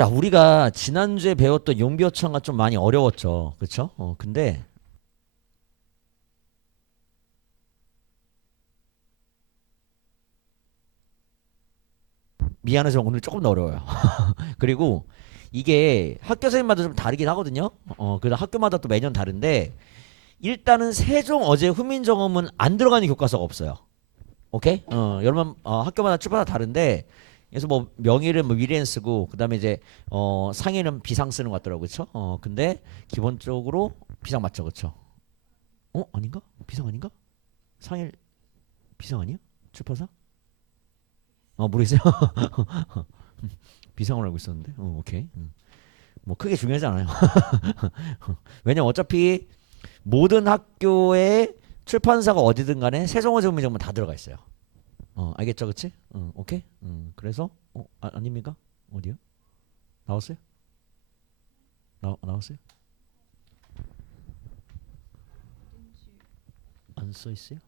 자, 우리가 지난주에 배웠던 용비어천가 좀 많이 어려웠죠. 그쵸? 근데 미안해서 오늘 조금 더 어려워요. 그리고 이게 학교 선생님마다 좀 다르긴 하거든요. 그래서 학교마다 또 매년 다른데 일단은 세종 어제 훈민정음은 안 들어가는 교과서가 없어요. 오케이? 여러분 학교마다 출판사 다른데 그래서 뭐 명의를 뭐 위례는 쓰고 그다음에 이제 상해는 비상 쓰는 것 같더라고요. 그렇죠? 근데 기본적으로 비상 맞죠. 그렇죠? 아닌가? 비상 아닌가? 상해 비상 아니야? 출판사? 모르겠어요. 비상으로 알고 있었는데. 오케이. 뭐 크게 중요하지 않아요. 왜냐면 어차피 모든 학교에 출판사가 어디든 간에 세종어 정문정문 다 들어가 있어요. 알겠죠, 그치? 오케이. 그래서 아닙니까? 어디요? 나왔어요? 나왔어요? 안 써 있어요?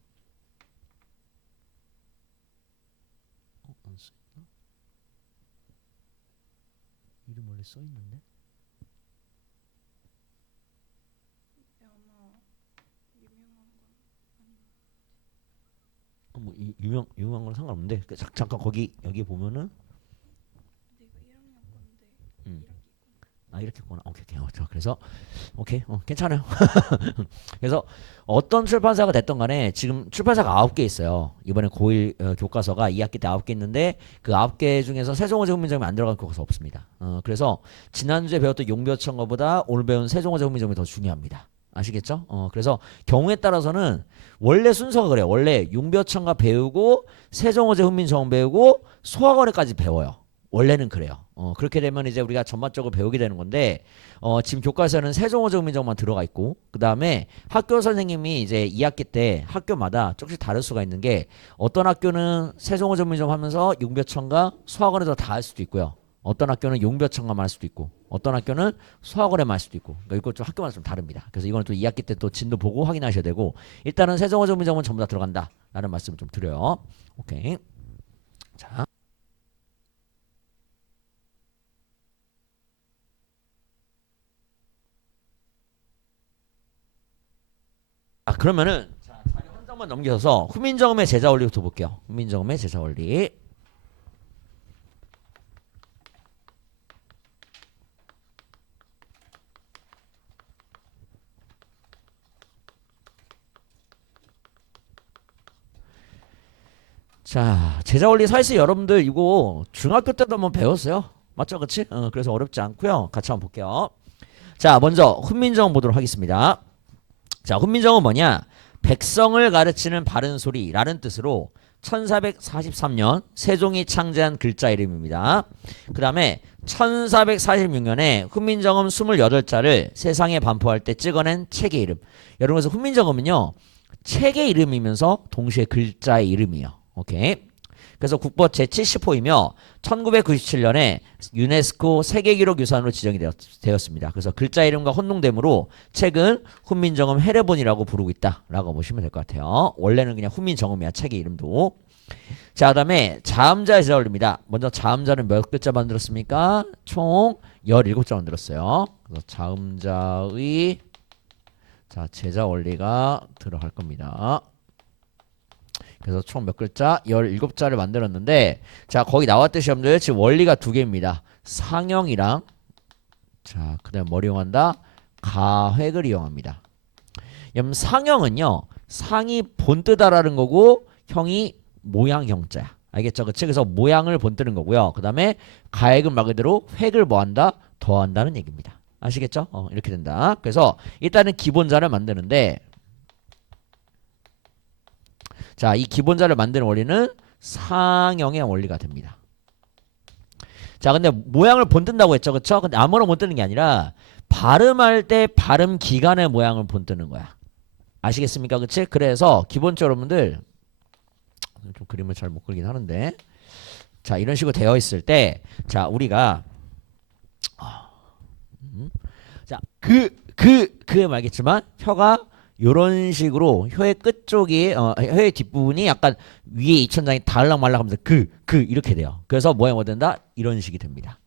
안 써 있나? 이름 원래 써 있는데? 뭐 유명한 건 상관없는데 잠깐 거기 여기 보면은 음. 이렇게 했구나. 오케이. 그래서 오케이. 괜찮아요. 그래서 어떤 출판사가 됐던 간에 지금 출판사가 9개 있어요. 이번에 고1 교과서가 2학기 때 9개 있는데 그 9개 중에서 세종어제 훈민정음이 안 들어간 교과서 없습니다. 그래서 지난주에 배웠던 용비어천거보다 오늘 배운 세종어제 훈민정음이 더 중요합니다. 아시겠죠? 그래서 경우에 따라서는 원래 순서가 그래요. 원래 용비어천가 배우고 세종어제 훈민정음 배우고 소학원에까지 배워요. 원래는 그래요. 그렇게 되면 이제 우리가 전반적으로 배우게 되는 건데 지금 교과서에는 세종어제 훈민정음만 들어가 있고 그 다음에 학교 선생님이 이제 2학기 때 학교마다 조금씩 다를 수가 있는 게 어떤 학교는 세종어제 훈민정음 하면서 용비어천가 소학원에서 다 할 수도 있고요. 어떤 학교는 용비어천가만 할 수도 있고 어떤 학교는 소학원에만 할 수도 있고 그러니까 이거 좀 학교마다 좀 다릅니다. 그래서 이거는 또 2학기 때 또 진도 보고 확인하셔야 되고 일단은 세종어제 훈민정음은 전부 다 들어간다 라는 말씀을 좀 드려요. 오케이. 자. 그러면은 자리 한 장만 넘겨서 후민정음의 제자 원리부터 볼게요. 후민정음의 제자 원리. 자, 제자 원리 사실 여러분들 이거 중학교 때도 한번 배웠어요. 맞죠? 그치? 그래서 어렵지 않고요. 같이 한번 볼게요. 자, 먼저 훈민정음 보도록 하겠습니다. 자, 훈민정음은 뭐냐? 백성을 가르치는 바른 소리라는 뜻으로 1443년 세종이 창제한 글자 이름입니다. 그 다음에 1446년에 훈민정음 28자를 세상에 반포할 때 찍어낸 책의 이름. 여러분 그래서 훈민정음은요. 책의 이름이면서 동시에 글자의 이름이에요. 오케이. 그래서 국보 제70호이며 1997년에 유네스코 세계기록유산으로 지정이 되었습니다. 그래서 글자 이름과 혼동됨으로 책은 훈민정음 해례본이라고 부르고 있다라고 보시면 될 것 같아요. 원래는 그냥 훈민정음이야 책의 이름도. 자, 그다음에 자음자의 제자 원리입니다. 먼저 자음자는 몇 글자 만들었습니까? 총 17자 만들었어요. 그래서 자음자의 제자 원리가 들어갈 겁니다. 그래서 총 몇 글자? 17자를 만들었는데 자 거기 나왔듯이 여러분들 지금 원리가 두 개입니다. 상형이랑 그다음 뭘 이용한다? 가획을 이용합니다. 여러분 상형은요. 상이 본뜨다라는 거고 형이 모양 형자야. 알겠죠? 그래서 모양을 본뜨는 거고요. 그 다음에 가획은 말 그대로 획을 뭐한다? 더한다는 얘기입니다. 아시겠죠? 이렇게 된다. 그래서 일단은 기본자를 만드는데 자, 이 기본자를 만드는 원리는 상형의 원리가 됩니다. 자, 근데 모양을 본뜬다고 했죠. 그쵸? 근데 아무나 못 뜨는 게 아니라 발음할 때 발음 기간의 모양을 본뜨는 거야. 아시겠습니까? 그치? 그래서 기본적으로 여러분들 좀 그림을 잘 못 그리긴 하는데 자, 이런 식으로 되어 있을 때 자, 우리가 자, 알겠지만 혀가 요런 식으로 혀의 끝쪽이 혀의 뒷부분이 약간 위에 이천장이 닿을락말락 하면서 이렇게 돼요. 그래서 모양 뭐 된다? 이런 식이 됩니다.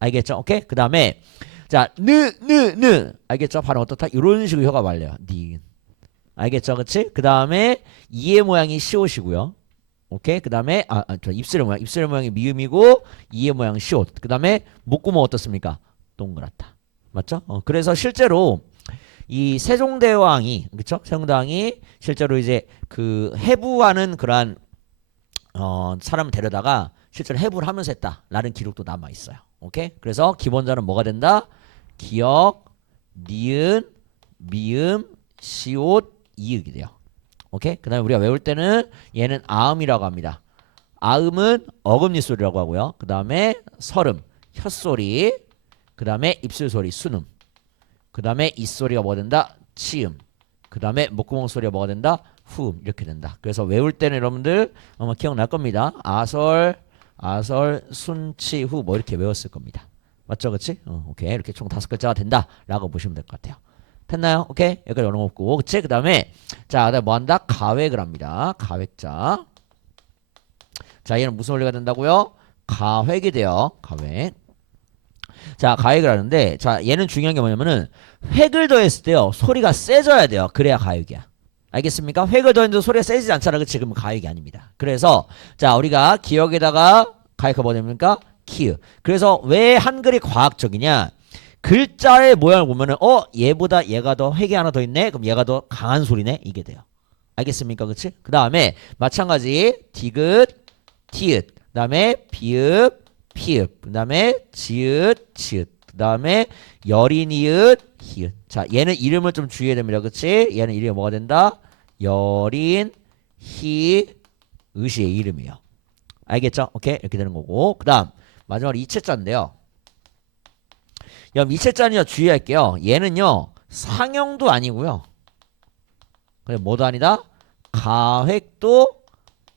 알겠죠? 오케이? 그 다음에 자, 느 알겠죠? 발음 어떻다? 이런 식으로 혀가 말려요. 니은. 알겠죠? 그치? 그 다음에 이의 모양이 시옷이고요. 오케이? 그 다음에 저 입술의 모양이 미음이고 이의 모양 시옷. 그 다음에 목구멍 어떻습니까? 동그랗다. 맞죠? 그래서 실제로 이 세종대왕이 그쵸? 세종대왕이 실제로 이제 그 해부하는 그러한 사람을 데려다가 실제로 해부를 하면서 했다라는 기록도 남아 있어요. 오케이? 그래서 기본자는 뭐가 된다? 기역, 니은, 미음, 시옷, 이윽이 돼요. 오케이? 그 다음에 우리가 외울 때는 얘는 아음이라고 합니다. 아음은 어금니 소리라고 하고요. 그 다음에 설음, 혀소리. 그 다음에 입술소리, 순음. 그 다음에 이소리가 뭐가 된다? 치음. 그 다음에 목구멍 소리가 뭐가 된다? 후음. 이렇게 된다. 그래서 외울 때는 여러분들 아마 기억날 겁니다. 아설, 순치, 후 뭐 이렇게 외웠을 겁니다. 맞죠? 그치? 오케이. 이렇게 총 5글자가 된다 라고 보시면 될 것 같아요. 됐나요? 오케이. 여기까지 어려웠고. 그치? 그 다음에 자, 그다음에 뭐 한다? 가획을 합니다. 가획자. 자, 얘는 무슨 원리가 된다고요? 가획이 돼요. 가획. 자, 가획을 하는데 자, 얘는 중요한 게 뭐냐면은 획을 더했을 때요. 소리가 세져야 돼요. 그래야 가획이야. 알겠습니까? 획을 더했는데 소리가 세지지 않잖아. 그치? 그러면 가획이 아닙니다. 그래서 자, 우리가 기억에다가 가획가 뭐 됩니까? 키읔. 그래서 왜 한글이 과학적이냐? 글자의 모양을 보면은 얘보다 얘가 더 획이 하나 더 있네. 그럼 얘가 더 강한 소리네. 이게 돼요. 알겠습니까? 그치? 그 다음에 마찬가지 디귿, 티읕. 그 다음에 비읍, 피읍. 그 다음에 지읒, 치읒. 그 다음에 여린 이읒, 히읗. 자, 얘는 이름을 좀 주의해야 됩니다. 그치? 얘는 이름이 뭐가 된다? 여린, 히, 의시의 이름이에요. 알겠죠? 오케이? 이렇게 되는 거고. 그 다음 마지막으로 이체자인데요. 이체자는요 주의할게요. 얘는요 상형도 아니고요. 그래 뭐도 아니다. 가획도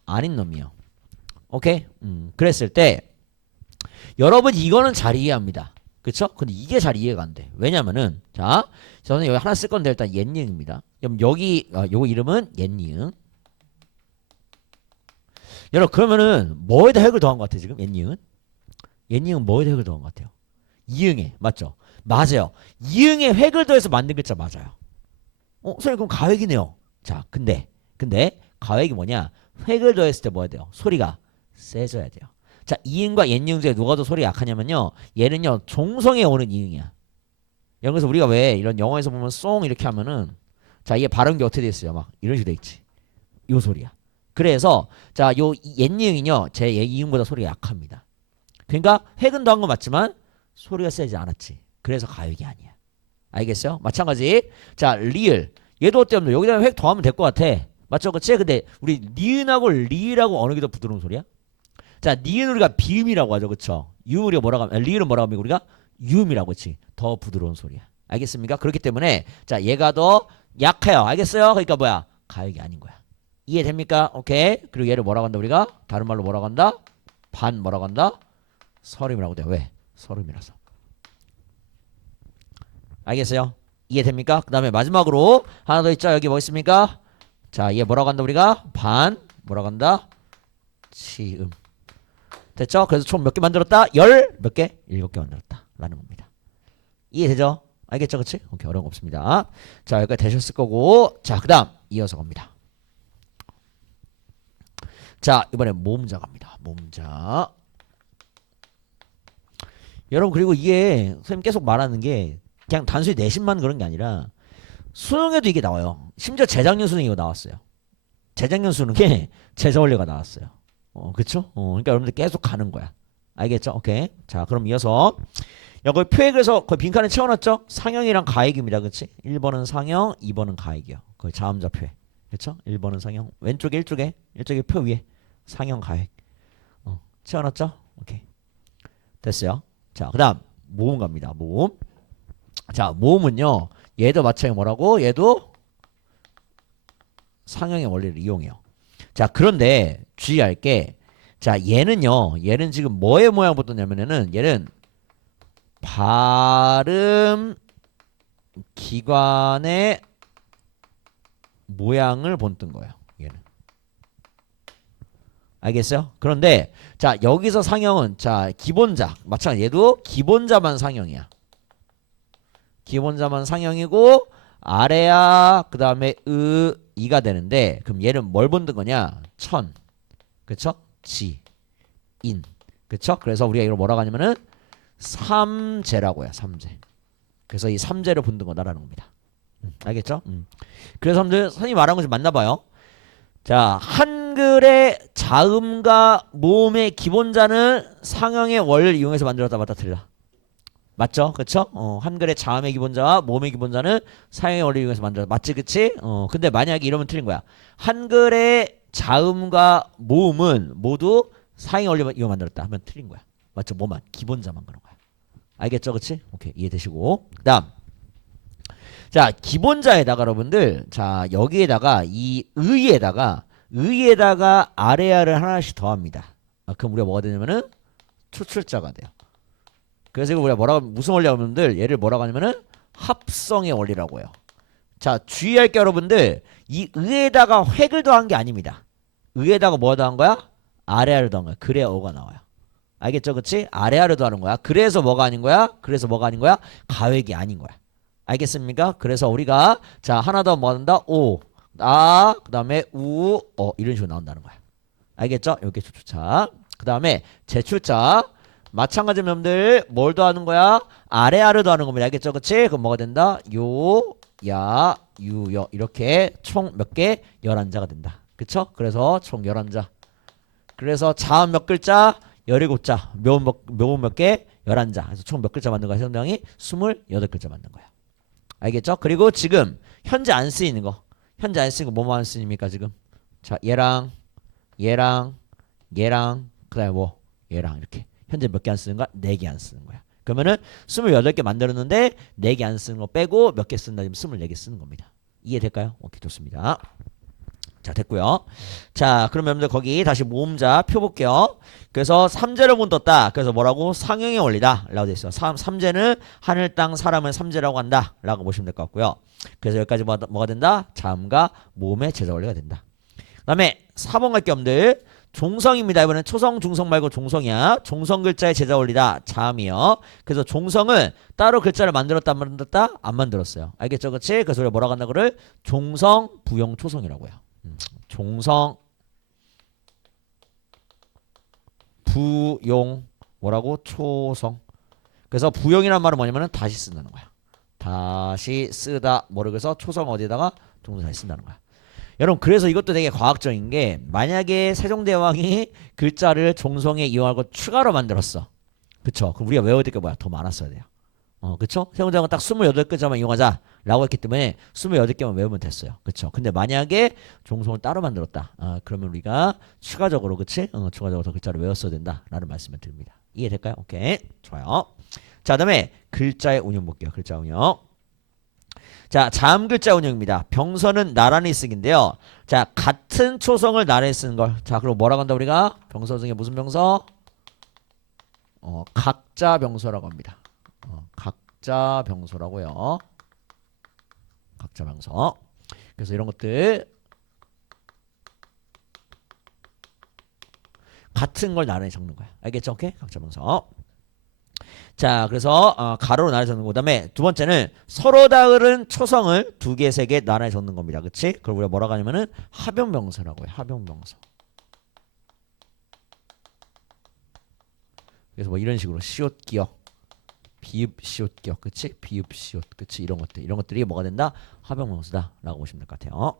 아닌 놈이요. 오케이? 그랬을 때 여러분 이거는 잘 이해합니다. 그쵸? 근데 이게 잘 이해가 안 돼. 왜냐면은 자 저는 여기 하나 쓸 건데 일단 옛니응입니다. 그럼 여기 요거 이름은 옛니응. 여러분 그러면은 뭐에다 획을 더한 것 같아요 지금 옛니응은? 옛니응은 뭐에다 획을 더한 것 같아요? 이응에 맞죠? 맞아요. 이응에 획을 더해서 만든 글자 맞아요. 선생님 그럼 가획이네요. 자 근데 가획이 뭐냐? 획을 더했을 때 뭐야 돼요? 소리가 세져야 돼요. 자 이응과 옛이응 중에 누가 더 소리가 약하냐면요. 얘는요 종성에 오는 이응이야. 그래서 우리가 왜 이런 영어에서 보면 송 이렇게 하면은 자 이게 발음이 어떻게 돼 있어요? 막 이런 식으로 돼 있지. 요 소리야. 그래서 자요 옛이응이요 제 이응보다 소리가 약합니다. 그러니까 획은 더한 건 맞지만 소리가 세지 않았지. 그래서 가역이 아니야. 알겠어요? 마찬가지. 자, 리을. 얘도 어때요? 여기다 획 더하면 될 것 같아. 맞죠? 그치? 근데 우리 니은하고 리라고 어느 게 더 부드러운 소리야? 자, 니은 우리가 비음이라고 하죠. 그쵸? 유음 우리가 뭐라고 하면, 리을은 뭐라고 하면 우리가 유음이라고 그치? 더 부드러운 소리야. 알겠습니까? 그렇기 때문에 자, 얘가 더 약해요. 알겠어요? 그러니까 뭐야? 가역이 아닌 거야. 이해됩니까? 오케이. 그리고 얘를 뭐라고 한다 우리가? 다른 말로 뭐라고 한다? 반 뭐라고 한다? 설음이라고 돼. 왜? 설음이라서. 알겠어요? 이해됩니까? 그 다음에 마지막으로 하나 더 있죠. 여기 뭐 있습니까? 자, 얘 뭐라고 한다 우리가? 반 뭐라고 한다? 치음. 됐죠? 그래서 총 몇 개 만들었다? 몇 개? 7개 만들었다 라는 겁니다. 이해되죠? 알겠죠? 그치? 오케이, 어려운 거 없습니다. 자, 여기까지 되셨을 거고. 자, 그 다음 이어서 갑니다. 자, 이번에 모음자 갑니다. 모음자. 여러분 그리고 이게 선생님 계속 말하는 게 그냥 단순히 내신만 그런 게 아니라 수능에도 이게 나와요. 심지어 재작년 수능이 이거 나왔어요. 재작년 수능에 제자원리가 나왔어요. 그쵸? 그러니까 여러분들 계속 가는 거야. 알겠죠? 오케이. 자, 그럼 이어서 여기 표획에서 거의 빈칸에 채워놨죠? 상형이랑 가액입니다. 그치? 1번은 상형, 2번은 가액이요. 거의 자음자 표획. 그쵸? 1번은 상형. 왼쪽에 일쪽에 표 위에 상형 가액. 채워놨죠? 오케이. 됐어요. 자, 그 다음 모음 갑니다. 모음. 자, 모음은요. 얘도 마찬가지 뭐라고? 얘도 상형의 원리를 이용해요. 자, 그런데 주의할 게 자, 얘는 지금 뭐의 모양 보더냐면은 얘는 발음 기관의 모양을 본뜬 거예요. 얘는. 알겠어요? 그런데 자 여기서 상형은 자 기본자 마찬가지 얘도 기본자만 상형이야. 기본자만 상형이고 아래야 그 다음에 이가 되는데 그럼 얘는 뭘 본든 거냐? 천 그쵸? 지 인 그쵸? 그래서 우리가 이걸 뭐라고 하냐면은 삼재라고 해요. 삼재. 그래서 이 삼재를 본든 거다라는 겁니다. 알겠죠? 그래서 선생님이 말한 거 좀 맞나 봐요. 자, 한글의 자음과 모음의 기본자는 상형의 원리를 이용해서 만들었다 맞다 틀리다. 맞죠? 그쵸? 한글의 자음의 기본자와 모음의 기본자는 상형의 원리를 이용해서 만들었다. 맞지? 그치? 근데 만약에 이러면 틀린 거야. 한글의 자음과 모음은 모두 상형의 원리를 이용해 만들었다 하면 틀린 거야. 맞죠? 뭐만? 기본자만 그런 거야. 알겠죠? 그치? 오케이. 이해되시고. 그 다음. 자, 기본자에다가 여러분들, 자, 여기에다가 이 의에다가 아래아를 하나씩 더합니다. 그럼 우리가 뭐가 되냐면은 추출자가 돼요. 그래서 이거 우리가 뭐라고, 무슨 원리 여러분들, 얘를 뭐라고 하냐면은 합성의 원리라고 해요. 자, 주의할 게 여러분들, 이 의에다가 획을 더한 게 아닙니다. 의에다가 뭐 더한 거야? 아래아를 더한 거야. 그래야 어가 나와요. 알겠죠? 그치? 아래아를 더하는 거야. 그래서 뭐가 아닌 거야? 그래서 뭐가 아닌 거야? 가획이 아닌 거야. 알겠습니까? 그래서 우리가 자 하나 더 뭐 한다? 오, 아, 그 다음에 우, 이런 식으로 나온다는 거야. 알겠죠? 이렇게 추출자. 그 다음에 제출자. 마찬가지 여러분들 뭘 더하는 거야? 아래아를 더하는 겁니다. 알겠죠? 그치? 그럼 뭐가 된다? 요, 야, 유, 여 이렇게 총 몇 개? 11자가 된다. 그쵸? 그래서 총 11자. 그래서 자음 몇 글자? 17자. 묘음 몇 개? 11자. 그래서 총 몇 글자 만든 거야? 성명이 28글자 만든 거야. 알겠죠? 그리고 지금 현재 안 쓰이는 거. 현재 안 쓰이는 거 뭐만 안 쓰입니까 지금? 자, 얘랑 그다음에 뭐 얘랑 이렇게. 현재 몇 개 안 쓰는 거야? 4개 안 쓰는 거야. 그러면은 28개 만들었는데 4개 안 쓰는 거 빼고 몇 개 쓴다? 지금 24개 쓰는 겁니다. 이해될까요? 오케이, 좋습니다. 자, 됐고요. 자, 그럼 여러분들 거기 다시 모음자 표 볼게요. 그래서 삼재를 묻었다. 그래서 뭐라고? 상형의 원리다 라고 되어 있어요. 삼재는 하늘 땅 사람을 삼재라고 한다 라고 보시면 될 것 같고요. 그래서 여기까지 뭐가 된다? 자음과 모음의 제자 원리가 된다. 그 다음에 4번 갈게 여러분들. 종성입니다. 이번엔 초성 중성 말고 종성이야. 종성 글자의 제자 원리다. 자음이요. 그래서 종성은 따로 글자를 만들었다 안 만들었다? 안 만들었어요. 알겠죠? 그치? 그래서 우리가 뭐라고 한다 그를 종성 부용 초성이라고 해요. 종성 부용 뭐라고? 초성. 그래서 부용이란 말은 뭐냐면은 다시 쓴다는 거야. 다시 쓰다 뭐를 그래서 초성 어디에다가 종성 다시 쓴다는 거야. 여러분 그래서 이것도 되게 과학적인 게 만약에 세종대왕이 글자를 종성에 이용하고 추가로 만들었어. 그쵸? 그럼 우리가 외워야 될 게 뭐야? 더 많았어야 돼요. 그쵸? 세종대왕은 딱 28글자만 이용하자 라고 했기 때문에 28개만 외우면 됐어요. 그쵸? 근데 만약에 종성을 따로 만들었다. 그러면 우리가 추가적으로 그치? 추가적으로 더 글자를 외웠어야 된다 라는 말씀을 드립니다. 이해될까요? 오케이. 좋아요. 자, 다음에 글자의 운용 볼게요. 글자 운용. 자, 자음 글자 운용입니다. 병서는 나란히 쓰기인데요. 자, 같은 초성을 나란히 쓰는 걸. 자, 그럼 뭐라고 한다 우리가? 병서 중에 무슨 병서? 각자 병서라고 합니다. 각자 병서라고요. 각자 병서. 그래서 이런 것들 같은 걸 나란히 적는 거야. 알겠죠? 오케이? 각자 병서. 자, 그래서 가로로 나란히 적는 거. 그다음에 두 번째는 서로 다른 초성을 2개, 3개 나란히 적는 겁니다. 그렇지? 그걸 우리가 뭐라고 하냐면은 합용병서라고 해요. 합용병서. 그래서 뭐 이런 식으로 시옷 기역, 비읍 시옷 기역, 그치? 비읍 시옷, 그치? 이런 것들이 뭐가 된다? 합용병서다라고 보시면 될 것 같아요.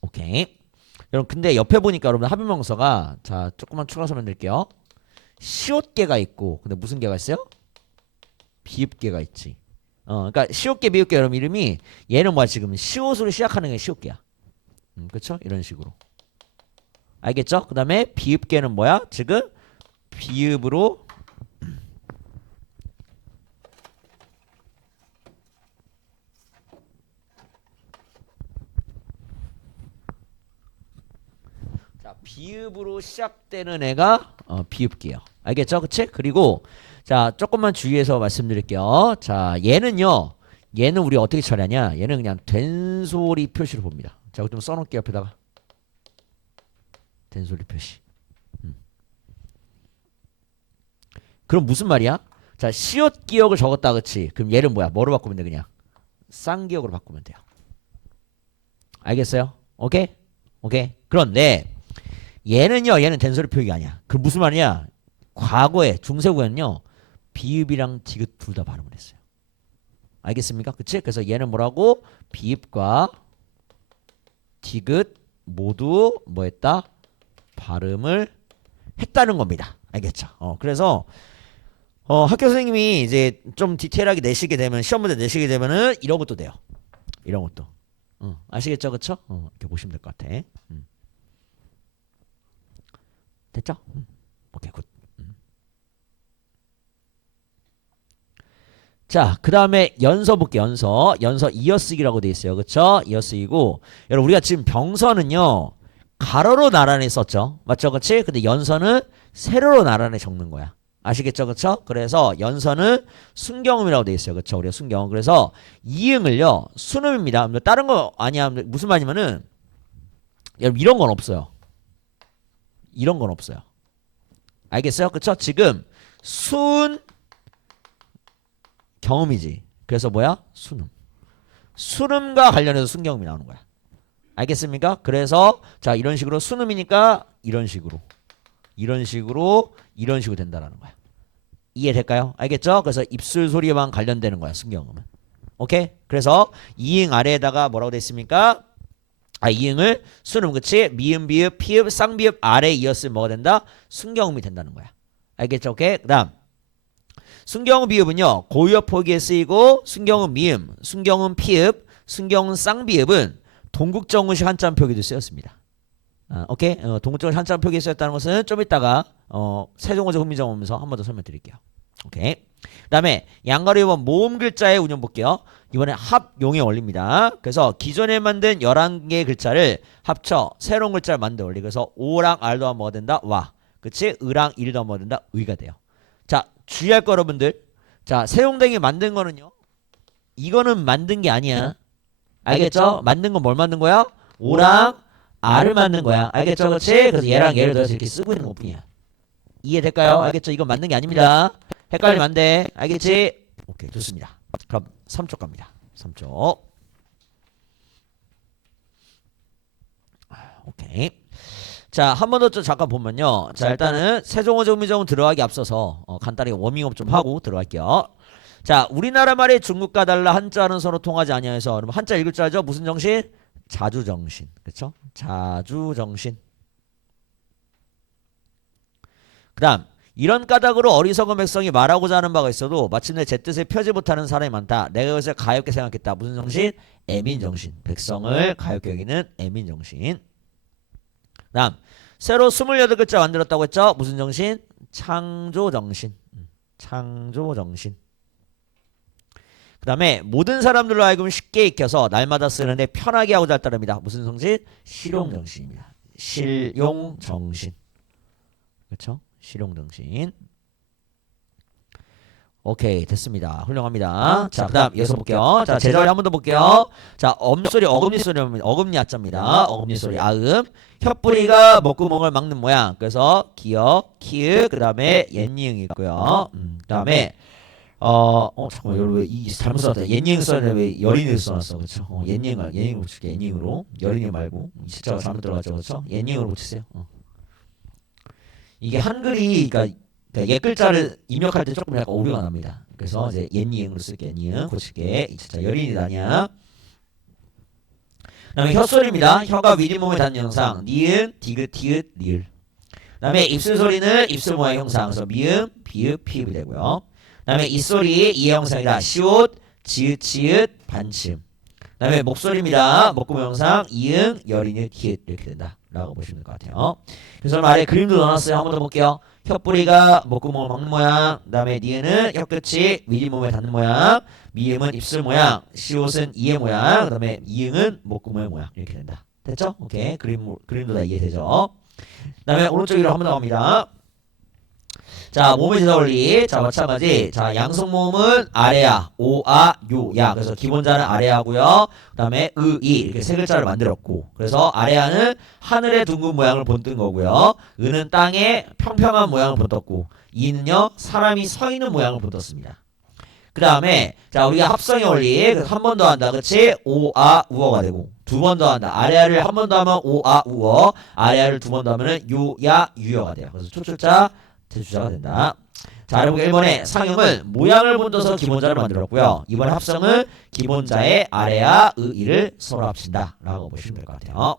오케이. 여러분 근데 옆에 보니까 여러분 합용병서가 자 조금만 추가 설명드릴게요. 시옷계가 있고 근데 무슨 계가 있어요? 비읍계가 있지. 그러니까 시옷계 비읍계 여러분 이름이 얘는 뭐야 지금 시옷으로 시작하는 게 시옷계야. 그쵸? 이런 식으로. 알겠죠? 그 다음에 비읍계는 뭐야? 지금 비읍으로 자 비읍으로 시작되는 애가 비읍계예요. 알겠죠? 그치? 그리고 자 조금만 주의해서 말씀드릴게요. 자 얘는요. 얘는 우리 어떻게 처리하냐? 얘는 그냥 된소리 표시로 봅니다. 자, 이거 좀 써놓을게요. 옆에다가. 된소리 표시. 그럼 무슨 말이야? 자, 시옷 기억을 적었다, 그치? 그럼 얘를 뭐야? 뭐로 바꾸면 돼, 그냥? 쌍기억으로 바꾸면 돼요. 알겠어요? 오케이? 오케이. 그런데 얘는요, 얘는 된소리 표기가 아니야. 그럼 무슨 말이냐? 과거에 중세구에는요, 비읍이랑 디귿 둘 다 발음을 했어요. 알겠습니까? 그치? 그래서 얘는 뭐라고? 비읍과 디귿 모두 뭐 했다? 발음을 했다는 겁니다. 알겠죠? 그래서 학교 선생님이 이제 좀 디테일하게 내시게 되면 시험 문제 내시게 되면은 이런 것도 돼요. 이런 것도. 아시겠죠? 그쵸? 이렇게 보시면 될 것 같아. 됐죠? 오케이, 굿. 자, 그 다음에 연서 볼게요. 연서 이어쓰기라고 돼 있어요. 그쵸? 이어쓰기고, 여러분 우리가 지금 병서는요 가로로 나란히 썼죠. 맞죠? 그치? 근데 연서는 세로로 나란히 적는 거야. 아시겠죠? 그쵸? 그래서 연서는 순경음이라고 돼 있어요. 그쵸? 우리가 순경음. 그래서 이응을요 순음입니다. 다른 거 아니야. 무슨 말이냐면은 여러분 이런 건 없어요. 이런 건 없어요. 알겠어요? 그쵸? 지금 순 경음이지. 그래서 뭐야? 순음. 순음과 관련해서 순경음이 나오는 거야. 알겠습니까? 그래서 자 이런 식으로 순음이니까 이런 식으로 된다라는 거야. 이해될까요? 알겠죠? 그래서 입술 소리만 관련되는 거야. 순경음은. 오케이? 그래서 이응 아래에다가 뭐라고 돼 있습니까? 이응을 순음, 그치? 미음, 비읍, 피읍, 쌍비읍 아래에 이었으면 뭐가 된다? 순경음이 된다는 거야. 알겠죠? 오케이? 그 다음 순경음 비읍은요 고유어 포기에 쓰이고 순경음 미음, 순경음 피읍, 순경음 쌍비읍은 동국정음식 한자음 표기도 쓰였습니다. 오케이? 동국정음식 한자음 표기에 쓰였다는 것은 좀 이따가 세종어제 훈민정음 오면서 한 번 더 설명드릴게요. 오케이. 그 다음에 양가로 2번 모음 글자의 운용 볼게요. 이번에 합용의 원리입니다. 그래서 기존에 만든 11개의 글자를 합쳐 새로운 글자를 만든 원리. 그래서 오랑 R 더하면 뭐가 된다? 와. 그치? 의랑 일 더하면 뭐가 된다? 의가 돼요. 자, 주의할 거 여러분들. 자, 세용댕이 만든 거는요. 이거는 만든 게 아니야. 알겠죠? 만든 건 뭘 만든 거야? 오랑 R을 만든 거야. 알겠죠? 그렇지? 그래서 얘랑 얘를 더해서 이렇게 쓰고 있는 것뿐이야. 이해될까요? 알겠죠? 이건 만든 게 아닙니다. 헷갈리면 안 돼. 알겠지? 오케이, 좋습니다. 그럼 3쪽 갑니다. 3쪽. 오케이. 자, 한 번 더 잠깐 보면요. 자, 일단은 세종어제 훈민정음 들어가기 앞서서 간단히 워밍업 좀 하고 들어갈게요. 자, 우리나라 말의 중국과 달라 한자는 서로 통하지 아니해서 그러면 한자 읽을 줄 알죠? 무슨 정신? 자주정신. 그렇죠? 자주정신. 그다음 이런 까닭으로 어리석은 백성이 말하고자 하는 바가 있어도 마침내 제 뜻을 펴지 못하는 사람이 많다. 내가 이것을 가엾게 생각했다. 무슨 정신? 애민정신. 백성을 가엾게 여기는 애민정신. 그다음 새로 28글자 만들었다고 했죠? 무슨 정신? 창조정신. 창조정신. 그 다음에 모든 사람들로 하여금 쉽게 익혀서 날마다 쓰는데 편하게 하고자 할 따름이다. 무슨 정신? 실용정신입니다. 실용정신. 그렇죠? 실용정신. 오케이, 됐습니다. 훌륭합니다. 자, 그 다음 이어서 볼게요. 자, 제자리 한 번 더 볼게요. 자, 엄소리 어금니 소리, 어금니 아자입니다. 어금니 소리 아음. 혓뿌리가 목구멍을 막는 모양. 그래서 기역, 키읔, 그 다음에 옌니응이 있고요. 그 다음에 잠깐만, 여러분 이 잘못 써놨다. 옌니응 써야 왜 여린을 써놨어, 그렇죠? 옌니응으로 붙일게. 옌니응으로 여린이 말고 이 숫자가 잘못 들어갔죠, 그렇죠? 옌니응으로 붙이세요. 이게 한글이 그러니까 옛 글자를 입력할 때 조금 약간 오류가 납니다. 그래서 이제 옌니응으로 쓸게. 옌니응 고칠게. 이 진짜 여린이 아니야. 그다음에 혀소리입니다. 혀가 윗잇몸에 닿는 형상. 니은, 디귿, 티읕, 리을. 그다음에 입술 소리는 입술 모양 형상. 그래서 미음, 비읍, 피읍이 되고요. 그다음에 입소리 이 형상이다. 시옷, 지읒, 치읒, 반침. 그다음에 목소리입니다. 목구멍 형상 이응, 여린이, 히읗 이렇게 된다라고 보시면 될 것 같아요. 그래서 말에 그림도 넣어놨어요. 한 번 더 볼게요. 혀뿌리가 목구멍을 막는 모양. 그다음에 니은은 혀끝이 윗잇몸에 닿는 모양. 미음은 입술 모양. 시옷은 이의 모양. 그다음에 이응은 목구멍의 모양. 이렇게 된다. 됐죠? 오케이. 그림도 다 이해되죠? 그다음에 오른쪽 위로 한 번 더 갑니다. 자, 몸의 제사 원리. 자, 마찬가지. 자, 양성모음은 아래야, 오아, 요야. 그래서 기본자는 아래야고요. 그다음에 이 이렇게 세 글자를 만들었고. 그래서 아래야는 하늘의 둥근 모양을 본뜬 거고요. 은은 땅의 평평한 모양을 본떴고, 이는요 사람이 서 있는 모양을 본떴습니다. 그 다음에 자 우리가 합성의 원리 한 번 더 한다 그치? 오아 우어가 되고 두 번 더 한다 아래아를 한 번 더 하면 오아 우어 아래아를 두 번 더 하면은 요야 유어가 돼요. 그래서 초출자 대주자가 된다. 자 여러분 1번에 상형은 모양을 본떠서 기본자를 만들었고요. 이번에 합성은 기본자의 아래아 의이를 서로 합친다 라고 보시면 될 것 같아요.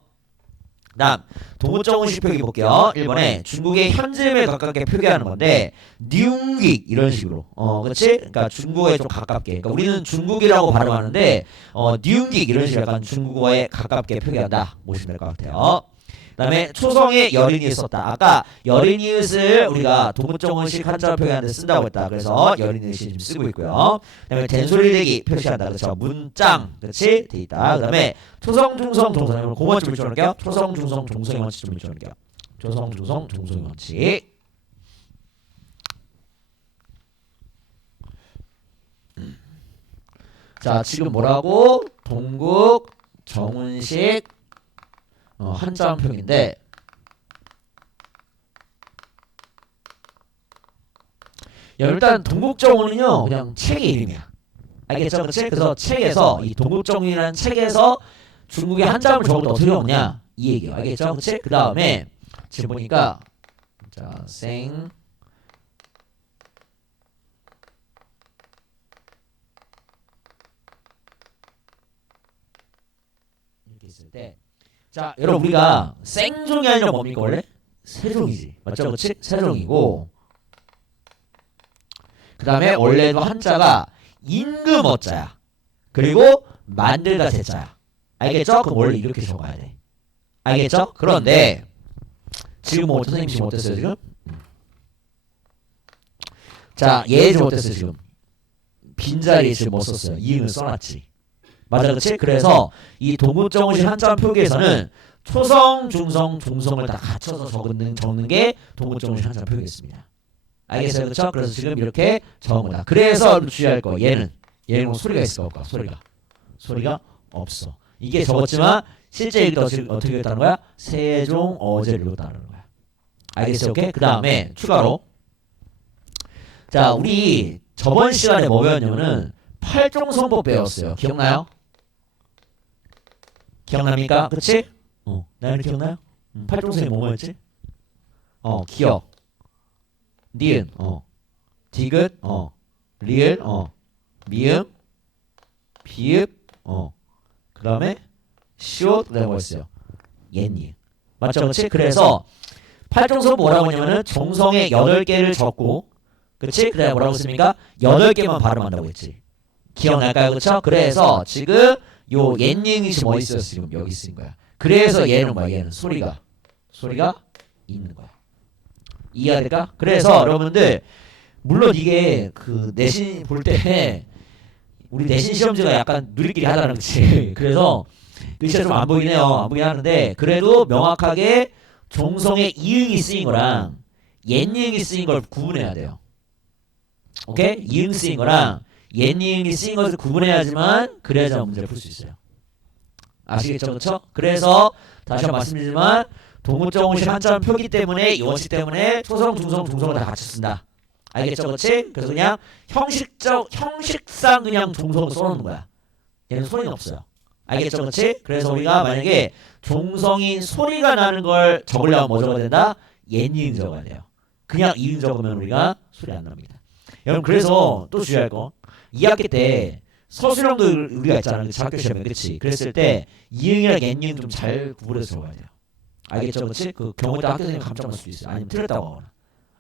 그 다음 동호정훈식 표기 볼게요. 1번에 중국의 현지음에 가깝게 표기하는 건데 뉴익 이런 식으로 그렇지? 그러니까 중국어에 좀 가깝게 그러니까 우리는 중국이라고 발음하는데 뉴익 이런 식으로 약간 중국어에 가깝게 표기한다 보시면 될 것 같아요. 그 다음에 초성에 여린이 썼다. 아까 여린이릇을 우리가 동문정원식 한자로 표기하는데 쓴다고 했다. 그래서 여린이릇이 지금 쓰고 있고요. 그 다음에 된소리대기 표시한다. 그렇죠. 문짱 그렇지? 돼 있다. 그 다음에 초성, 중성, 종성 고원 좀 밀쳐놓을게요. 초성, 중성, 종성의 원칙 좀 밀쳐놓을게요. 초성, 중성, 종성의 원칙. 자 지금 뭐라고? 동국 정운식 한자 한 평인데 일단 동국정운은요 그냥 책의 이름이야. 알겠죠? 그렇지? 그래서 책에서 이 동국정운이라는 책에서 중국의 한자음을 적을 때 어떻게 적느냐 이 얘기예요. 알겠죠? 그렇지? 그 다음에 지금 보니까 자 생 이렇게 있을 때 자, 여러분 우리가 생종이 아니라 뭡니까 원래? 세종이지. 맞죠? 그치? 세종이고 그 다음에 원래도 한자가 임금 어자야. 그리고 만들다 제자야. 알겠죠? 그럼 원래 이렇게 적어야 돼. 알겠죠? 그런데 지금 뭐 선생님 지금 어땠어요 지금? 자, 얘 지금 어땠어요 지금? 빈자리에 지금 뭐 썼어요? 이응을 써놨지. 맞아 그치? 그래서 이 동국정운식 한자 표기에서는 초성, 중성, 종성을 다 갖춰서 적는 게 동국정운식 한자 표기였습니다. 알겠어요? 그쵸? 그래서 지금 이렇게 적은 거다. 그래서 주의할 거 얘는 소리가 있을까 없까? 소리가 없어. 이게 적었지만 실제 읽다 어떻게 읽다는 거야? 세종 어제를 읽었다는 거야. 알겠어요? 오케이? 그 다음에 추가로 자 우리 저번 시간에 뭐 배웠냐면은 팔종성법 배웠어요. 기억나요? 기억납니까? 그렇지? 나연이 기억나요? 팔종성이 뭐였지? 기억, 니은, 디귿, 리을, 미음, 비읍, 그 다음에 시옷, 그 다음에 뭐였어요? 옛니은. 맞죠? 그렇지? 그래서 팔종성 뭐라고 하냐면은 종성의 8개를 적고 그렇지? 그 다음에 뭐라고 했습니까? 8개만 발음한다고 했지. 기억날까요? 그렇죠? 그래서 지금 요 옛닝이 뭐 있어요? 지금 여기 쓰인 거야. 그래서 얘는 뭐야? 얘는 소리가 있는 거야. 이해가 될까? 그래서 여러분들 물론 이게 그 내신 볼 때 우리 내신 시험지가 약간 누리끼리 하다는 거지. 그래서 글씨가 좀 안 보이긴 해요. 안 보이긴 하는데 그래도 명확하게 종성에 이응이 쓰인 거랑 옛닝이 쓰인 걸 구분해야 돼요. 오케이? 이응 쓰인 거랑 옛니응이 쓰인 것을 구분해야지만 그래야지 문제를 풀 수 있어요. 아시겠죠? 그렇죠? 그래서 다시 한번 말씀드리지만 동국정운식 한자는 표기 때문에 이 원칙 때문에 초성, 중성, 종성을 다 같이 쓴다. 알겠죠? 그렇지? 그래서 그냥 형식상 그냥 종성을 써놓는 거야. 얘는 소리는 없어요. 알겠죠? 그렇지? 그래서 우리가 만약에 종성이 소리가 나는 걸 적으려면 뭐 적어야 된다? 옛니응 적어야 돼요. 그냥 이응 적으면 우리가 소리 안 납니다. 여러분 그래서 또 주의할 거 2학기 때 서술형도 우리가 있잖아. 학교 시험에 그렇지. 그랬을 때 이응이랑 옛니응 좀 잘 구분해서 적어야 돼요. 알겠죠? 그렇지? 그 경우에 따라 학교 선생님 깜짝 놀랄 수도 있어요. 아니면 틀렸다고 하거나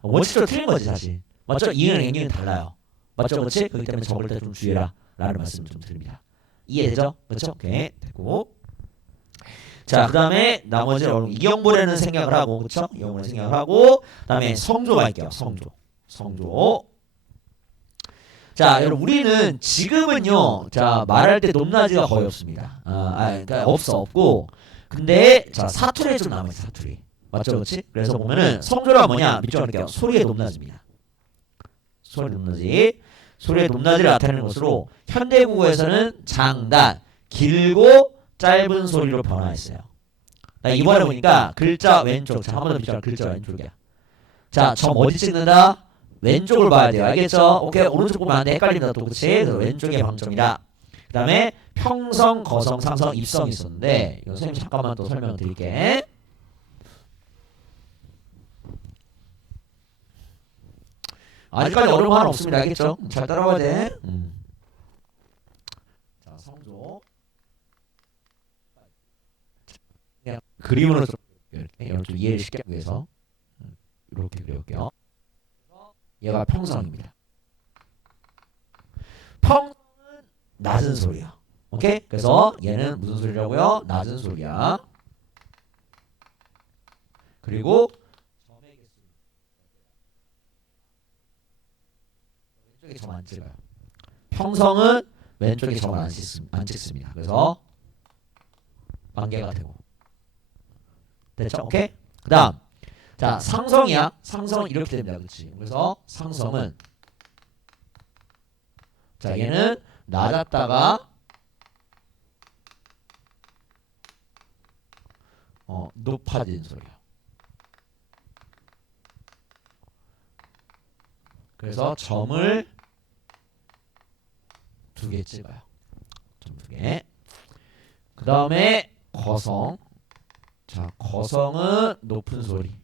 원칙적으로 틀린 거지 사실. 맞죠? 이응이랑 옛니응은 달라요. 맞죠? 그렇지? 그렇기 때문에 적을 때 좀 주의해라 라는 말씀을 좀 드립니다. 이해되죠? 그렇죠? 오케이 됐고 자 그 다음에 나머지 이경보라는 생각을 하고 그렇죠? 이경보라는 생각을 하고 그 다음에 성조 갈게요. 성조 자, 여러분 우리는 지금은요. 자, 말할 때 높낮이가 거의 없습니다. 그러니까 없고. 근데 자, 사투리에 좀 남아 있어. 사투리. 맞죠? 그렇지? 그래서 보면은 성조가 뭐냐? 밑줄 그릴게요. 소리의 높낮이입니다. 소리 높낮이. 소리의 높낮이를 나타내는 것으로 현대국어에서는 장단, 길고 짧은 소리로 변화했어요. 이번에 보니까 글자 왼쪽. 자, 한 번 더 비춰. 글자 왼쪽이야. 자, 점 어디 찍는다? 왼쪽을 봐야 돼요. 알겠죠? 오케이. 오른쪽 보면 안 돼. 헷갈린다 또. 그치? 그래서 왼쪽이 방점이다. 그 다음에 평성, 거성, 상성, 입성이 있었는데 이거 선생님 잠깐만 또 설명 드릴게. 아직까지 어려운 거 하나 없습니다. 알겠죠? 잘 따라와야 돼. 자, 성조. 그냥 그림으로 좀 이렇게 좀 이해를 쉽게 하기 위해서 이렇게 그려볼게요. 얘가 평성입니다. 평성은 낮은 소리야. 오케이? 그래서 얘는 무슨 소리라고요? 낮은 소리야. 그리고 왼쪽에 점 안 찍어요. 평성은 왼쪽에 점을 안 찍습니다. 그래서 관계가 되고. 됐죠? 오케이? 그 다음. 자, 상성이야. 상성은 이렇게 됩니다. 그렇지? 그래서 상성은 자, 얘는 낮았다가 높아진 소리야. 그래서 점을 2개 찍어요. 점 2개. 그 다음에 거성. 자, 거성은 높은 소리.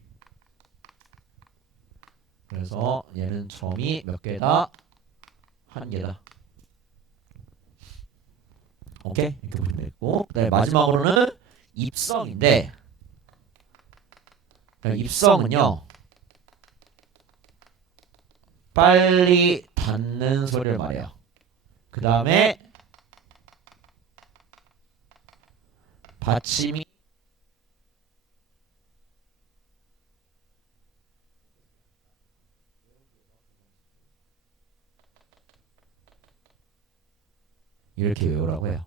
그래서 얘는 점이 몇 개다? 1개다. 오케이? 이렇게 보시면 되고. 그다음에 마지막으로는 입성인데 입성은요 빨리 닿는 소리를 말해요. 그 다음에 받침이 이렇게 외우라고 해요.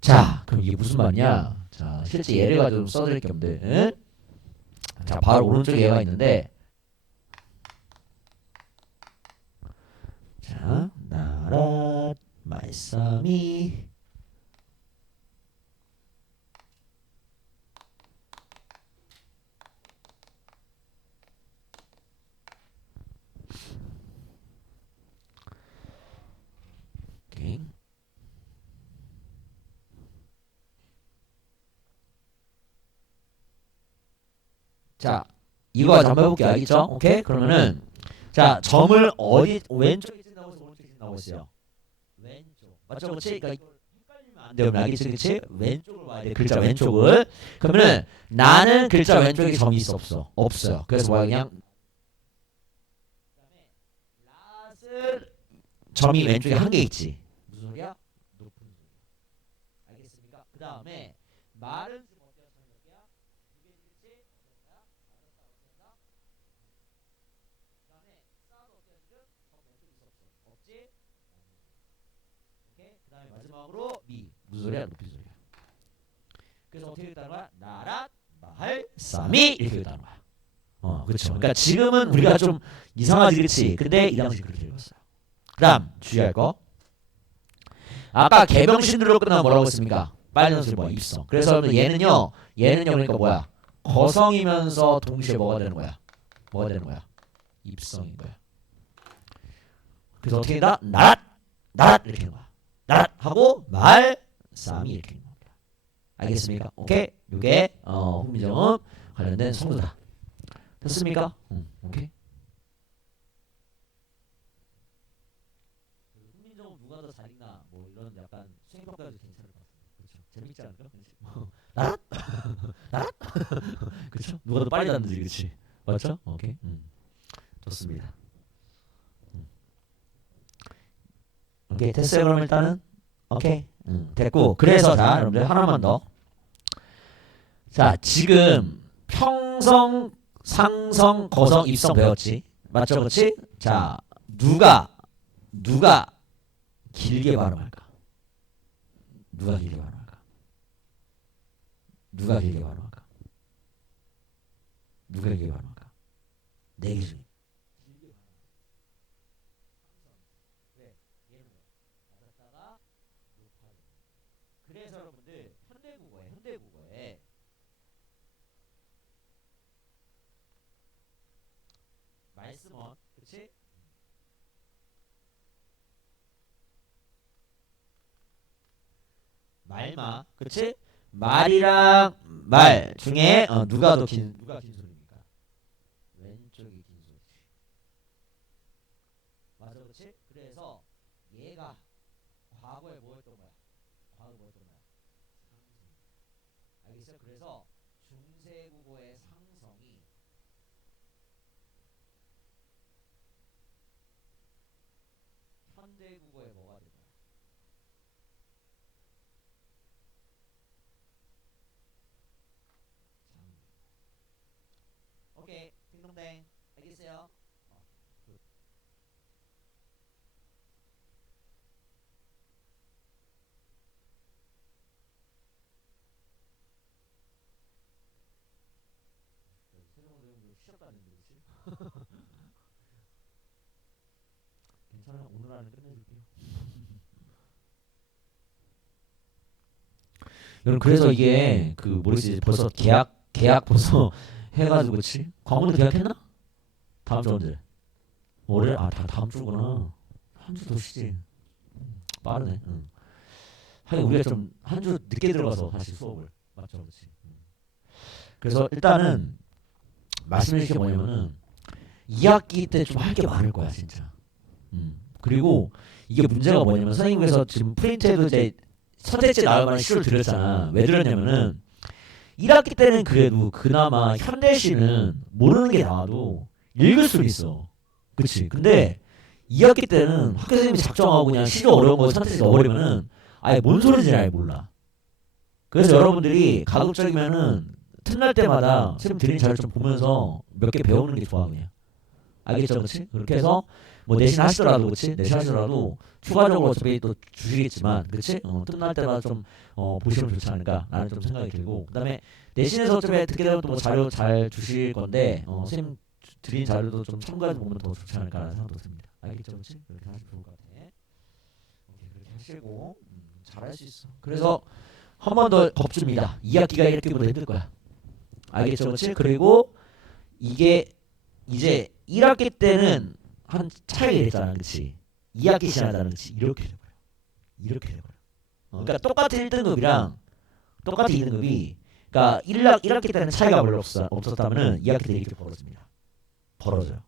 자, 그럼 이게 무슨 말이냐? 자, 실제 예를 가지고 써드릴 게 없는데, 응? 자, 바로 오른쪽에 얘가 있는데, 자, 나랏 말싸미. 오케이. 자, 이거 한번 해볼게요. 알겠죠? 오케이? 그러면은 자, 점을 어디 왼쪽에 찍는다고 해서 오른쪽에 찍는다고 했어요. 왼쪽. 맞죠? 그렇지? 그러니까 이거 헷갈리면 안 돼요. 알겠지? 그렇지? 왼쪽을 봐야 돼. 글자 왼쪽을. 그러면은 나는 글자 왼쪽에 점이 있어 없어? 없어요. 그래서 뭐야 그냥 랏은 점이 왼쪽에 1개 있지. 무슨 소리야? 높은 소리. 알겠습니까? 그 다음에 말은 마지막으로 미 무슨 소리야? 높이 소리야. 그래서 어떻게 됐다는 거야? 나랏 말싸미 이렇게 됐다는 거야. 그렇죠. 그러니까 지금은 우리가 좀 이상하지, 그렇지? 근데 이 당시 그렇게 읽었어요. 그다음 주의할 거. 아까 개병신으로 끝나면 뭐라고 했습니까? 빨리 소리 뭐 입성. 그래서 얘는요 그러니까 뭐야? 거성이면서 동시에 뭐가 되는 거야? 뭐가 되는 거야? 입성인 거야. 그래서 어떻게 된다? 나랏 이렇게 되는 거야. 나랏 하고 말싸미 이렇게 되는 겁니다. 알겠습니까? 오케이. 이게 훈민정음 관련된 성조다. 됐습니까? 오케이. 훈민정음 누가 더 잘 읽나 뭐 이런 약간 수행평가에도 괜찮을 것 같습니다. 그렇죠. 재밌지 않을까? 나랏 나랏 그렇죠. 누가 더 빨리 닫는지 그렇지. 맞죠? 오케이. 좋습니다. 오케이. 됐어요. 그럼 일단은 오케이. 됐고. 그래서 자 여러분들 하나만 더. 자, 지금 평성, 상성, 거성, 입성 배웠지? 맞죠? 그렇지? 자, 누가 길게 발음할까? 누가 길게 발음할까? 누가 길게 발음할까? 누가 길게 발음할까? 4개 중에 말씀원. 그치? 말마. 그치? 말이랑 말 중에 누가 긴 소리입니까? 왼쪽이 긴 소리. 맞아, 그치? 그래서 얘가 과거에 뭐였던 거야? 과거 뭐였던 거야? 상승. 알겠어요? 그래서 중세국어의 상성이 현대국어의 뭐가 된 거야? 장. 오케이, 딩동댕. 알겠어요? 굿. 새로운 내용들 시작도 안 했는데, 그치? 괜찮아. 오늘 안에 끝내줄게요. 여러분, 그래서 이게 그 뭐지, 벌써 계약 벌써 해가지고, 그치? 광고도 계약했나? 다음 주 언제? 월요일? 아, 다음 주구나. 한 주 더 쉬지. 빠르네. 응. 하긴 우리가 좀 한 주 늦게 들어가서 다시 수업을. 맞죠, 그렇지. 그래서 일단은 말씀드릴 게 뭐냐면은 2학기 때 좀 할 게 많을 거야, 진짜. 그리고 이게 문제가 뭐냐면 선생님께서 지금 프린트에도 이제 선택지 나올 만한 시를 드렸잖아. 왜 드렸냐면은 1학기 때는 그래도 그나마 현대시는 모르는 게 나와도 읽을 수 있어. 그치? 근데 2학기 때는 학교 선생님이 작정하고 그냥 시도 어려운 거 선택지 넣어버리면은 아예 뭔 소리인지 아예 몰라. 그래서 여러분들이 가급적이면은 틈날 때마다 선생님 드린 자료 좀 보면서 몇 개 배우는 게 좋아 그냥. 알겠죠, 그렇지? 그렇게 해서 뭐 내신 하시더라도, 그렇지? 내신 하시더라도 추가적으로 어차피 또 주시겠지만, 그렇지? 틈날 때마다 좀 보시면 좋지 않을까 라는 좀 생각이 들고, 그다음에 내신에서 어차피 듣게 되면 또 뭐 자료 잘 주실 건데 선생님 드린 자료도 좀 참고해서 보면 더 좋지 않을까라는 생각도 듭니다. 알겠죠, 그렇지? 그렇게 하시면 좋을 것 같아. 오케이, 그렇게 하시고 잘할 수 있어. 그래서 한 번 더 겁줍니다. 2학기가 1학기보다 힘들 거야. 알겠죠, 그렇지? 그리고 이게 이제 1학기 때는 한 차이가 있잖아, 그렇지? 2학기 시작하잖아, 그렇지? 이렇게 돼버려. 이렇게 돼버려. 그러니까 똑같은 1등급이랑 똑같은 2등급이, 그러니까 1학기 때는 차이가 별로 없었다면은 2학기 때 이렇게 벌어집니다. 벌어져요.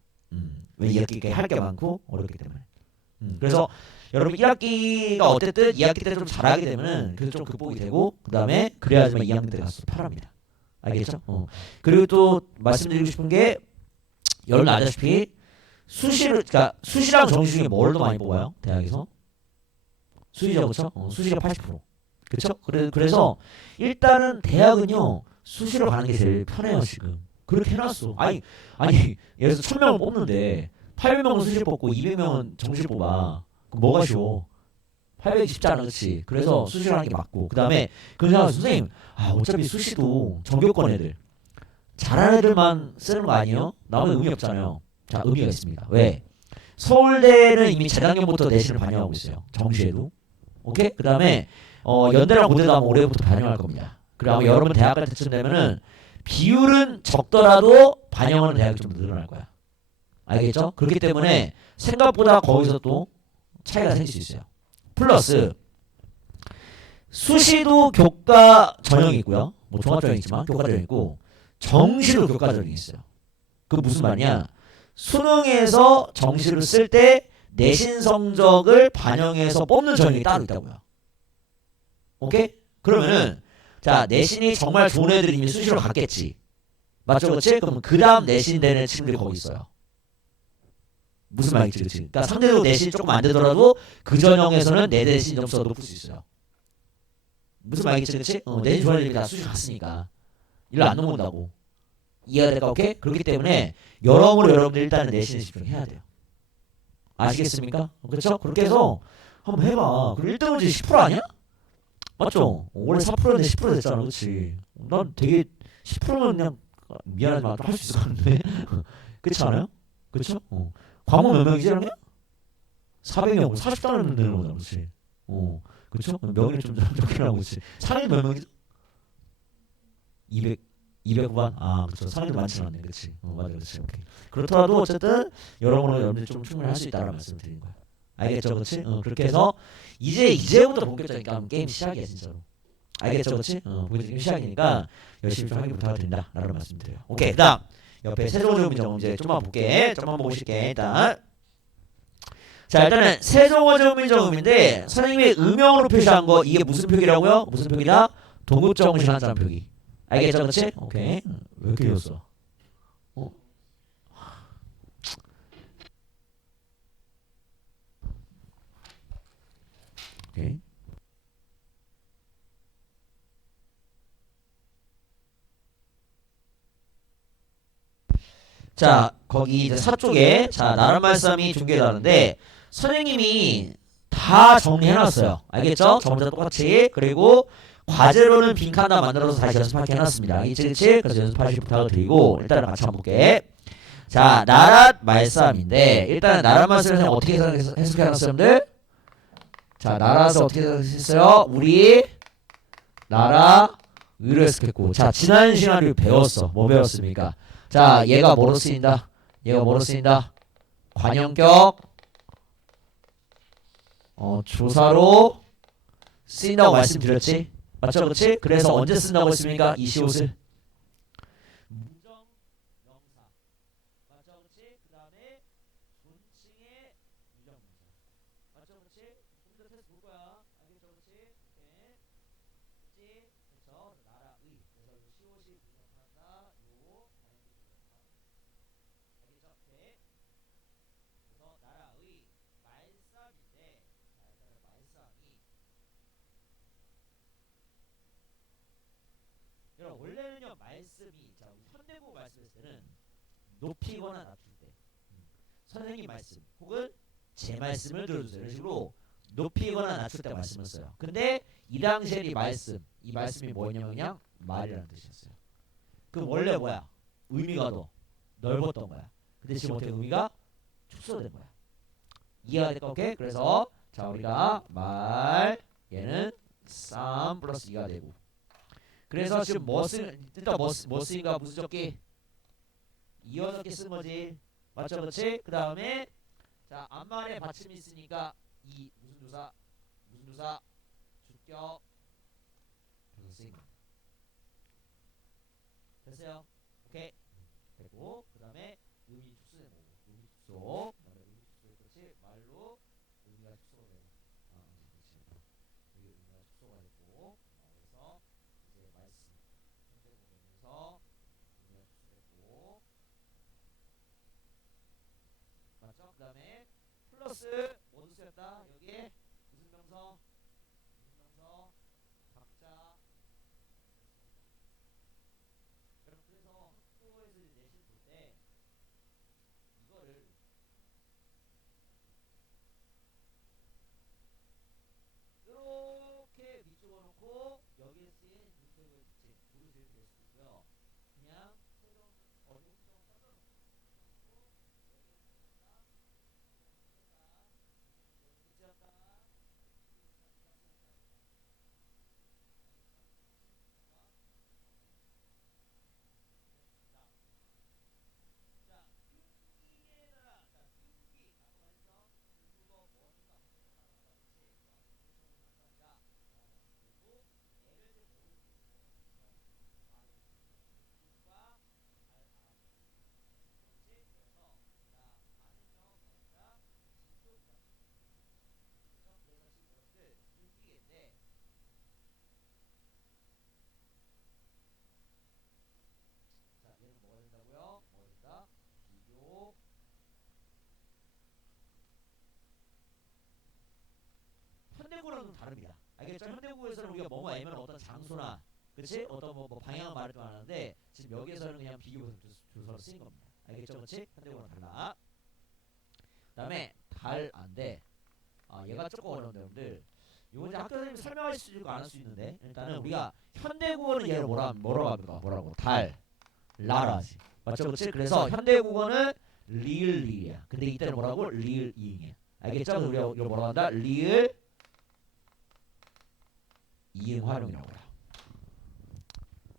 왜 2학기가 할 게 많고 어렵기 때문에. 그래서 여러분 1학기가 어쨌든 2학기 때 좀 잘하게 되면은 그래서 좀 극복이 되고, 그 다음에 그래야지만 2학년 때 가서 편합니다. 알겠죠? 그리고 또 말씀드리고 싶은 게, 여러분 아시다시피 그러니까 수시랑 정시 중에 뭘 더 많이 뽑아요? 대학에서? 수시죠, 그렇죠? 수시가 80%. 그렇죠? 그래서 일단은 대학은요 수시로 가는 게 제일 편해요 지금. 그렇게 해놨어. 아니 예를 들어서 1000명을 뽑는데 800명은 수시 뽑고 200명은 정시 뽑아. 그럼 뭐가 쉬워? 800이 쉽지 않아, 그렇지? 그래서 수시로 하는 게 맞고, 그 다음에 그 생각, 선생님, 어차피 수시도 전교권 애들 잘하는 애들만 쓰는 거 아니에요? 나오면 의미 없잖아요. 자, 의미가 있습니다. 왜? 서울대는 이미 재작년부터 내신을 반영하고 있어요. 정시에도. 오케이? 그 다음에 연대랑 고대도 아마 올해부터 반영할 겁니다. 그리고 아마 여러분 대학 갈 때쯤 되면은 비율은 적더라도 반영하는 대학이 좀 늘어날 거야. 알겠죠? 그렇기 때문에 생각보다 거기서 또 차이가 생길 수 있어요. 플러스 수시도 교과 전형이 있고요. 뭐 종합 전형이 있지만 교과 전형이 있고, 정시도 교과 전형이 있어요. 그 무슨 말이냐? 수능에서 정시를 쓸 때 내신 성적을 반영해서 뽑는 전형이 따로 있다고요. 오케이? 그러면은 자, 내신이 정말 좋은 애들이 이미 수시로 갔겠지. 맞죠, 그렇지? 그럼 그 다음 내신 되는 친구들이 거기 있어요. 무슨 말인지, 그렇지? 그러니까 상대적으로 내신이 조금 안 되더라도 그 전형에서는 내 내신 점수가 높을 수 있어요. 무슨 말인지, 그렇지? 내신 좋아하는 애들이 다 수시 갔으니까 일로 안 넘어온다고. 이해가 될까? 오케이? 그렇기 때문에 여러모로 여러분들 일단은 내신에 집중해야 돼요. 아시겠습니까? 그렇죠? 그렇게 해서 한번 해봐. 그럼 1등은 이제 10% 아니야? 맞죠? 원래 4%였는데 10% 됐잖아, 그렇지? 난 되게 10%는 그냥 미안하지만 할 수 있을 것 같은데. 그렇지 않아요? 그렇죠? 과목 몇 명이지, 그러면? 400명, 40단원 되는 거잖아, 그렇지? 그렇죠? 명의는 좀 적게 나오고, 그렇지? 상위 몇 명이죠? 200. 209번. 아, 그렇죠. 상위도 많지는 않네. 그렇지. 맞아, 그렇지. 오케이. 그렇더라도 어쨌든 여러모로 여러분들이 좀 충분히 할 수 있다는 말씀을 드리는 거야. 알겠죠, 그렇지? 그렇게 해서 이제부터 본격적인 게임 시작이야, 진짜로. 알겠죠, 그렇지? 본격적인 시작이니까 열심히 좀 하기 부탁드린다라는 말씀드려요. 오케이, 그다음 옆에 세종어조문제 문제 좀만 볼게. 좀만 보고 싶게 일단. 자, 일단은 세종어조문제음인데 선생님이 음영으로 표시한 거 이게 무슨 표기라고요? 무슨 표기다? 동급정신 한자음 표기. 알겠죠, 그렇지? 오케이. 왜 이렇게 이었어? 오케이. 자, 거기 이제 사 쪽에 자 나란 말씀이 중개되는데 선생님이 다 정리해놨어요. 알겠죠? 전부 다 똑같이. 그리고 과제로는 빈칸 하나 만들어서 다시 연습하게 해놨습니다. 그치? 그래서 연습하실 부탁을 드리고 일단은 같이 한번 볼게. 자, 나랏 말싸움인데 일단은 나랏 말싸움을 어떻게 해석해놨어요, 여러분들? 자, 나라서 어떻게 했어요? 우리 나라 의를 해석했고, 자, 지난 시간에 배웠어. 뭐 배웠습니까? 자, 얘가 뭐로 쓰인다? 얘가 뭐로 쓰인다? 관형격 조사로 쓰인다고 말씀드렸지? 맞죠, 그렇지? 그래서 언제 쓴다고 했습니까? 이 시옷을 무정 명사 맞죠, 그렇지? 그 다음에 존칭의 유정명사 맞죠, 그렇지? 컴퓨터 테스트 볼 거야. 알겠죠, 그렇지? 오케이. 그렇지? 그래서 나라의 그래서 요 시옷이 분석한다. 요 알겠죠? 오케이. 그래서 나라의 말싸움인데 자, 일단은 말싸움이 여러분 원래는요 말씀이 자 우리 현대국 말씀했을 때는 높이거나 낮출 때 선생님 말씀 혹은 제 말씀을 들어주세요 이런 식으로 높이거나 낮출 때 말씀을 써요. 근데 이 당시에 이 말씀이 뭐냐면 그냥 말이라는 뜻이었어요. 그럼 원래 뭐야? 의미가 더 넓었던 거야. 근데 지금 어떻게 의미가 축소된 거야. 이해가 될까? 오케이? 그래서 자 우리가 말 얘는 쌈 플러스 2가 되고 그래서 지금 일단 뭐 쓰인가 무슨 적기 이어적기 쓴 거지. 맞죠, 그렇지? 그 다음에 자 앞말에 받침이 있으니까 이 무슨 조사 주격 그래서 쓰인 거 됐어요? 오케이 됐고 그 다음에 의미 축소된 거고 의미 축소 그 다음에 의미 축소 그렇지 말로 의미가 축소가 되고 그렇지 이게 의미가 축소가 됐고 그래서 이제 말씀 현재 보면서 의미가 축소됐고 맞죠? 그 다음에 플러스 뭐도 쓰였다 여기에 무슨 명서 각자 여러분 그래서 학교에서 내신 볼때 이거를 이렇게 밑집어 놓고 여기에 쓰인 문제구의 특징 모르지 이렇게 될 수도 있고요. 그냥 세종 어종성 써놓고 여기에 쓰였다 쓰였다 자, 흉기에 따라 자, 흉기 아까 말했죠? 중국어 뭐니까 그렇지? 한다. 그리고 애를 때 모르는 과 그렇지? 그래서 자, 반응형 뭐니까 진도기가 그래서 지금 여러분들 흉기인데 자, 얘는 뭐가 된다고요? 뭐가 된다? 비교 현대국어랑은 좀 다릅니다. 알겠죠? 현대국어에서는 우리가 뭐뭐 알면 어떤 장소나 그렇지? 어떤 뭐 방향을 말을 좀 하는데 지금 여기에서는 그냥 비교 조서로 쓰인 겁니다. 알겠죠? 그렇지? 현대국어랑 달라. 그다음에 달안돼. 얘가 조금 어려운데 여러분들. 이거 이제 학교 선생님이 설명할 수 있고 안 할 수 있는데 일단은 우리가 현대국어는 얘를 뭐라고 합니까? 뭐라고? 라라지. 맞죠? 그렇지? 그래서 현대국어는 리을이야. 근데 이때는 뭐라고? 리을이잉이야. 알겠죠? 우리가 이걸 뭐라고 한다? 리을 이응 활용이라고 해요.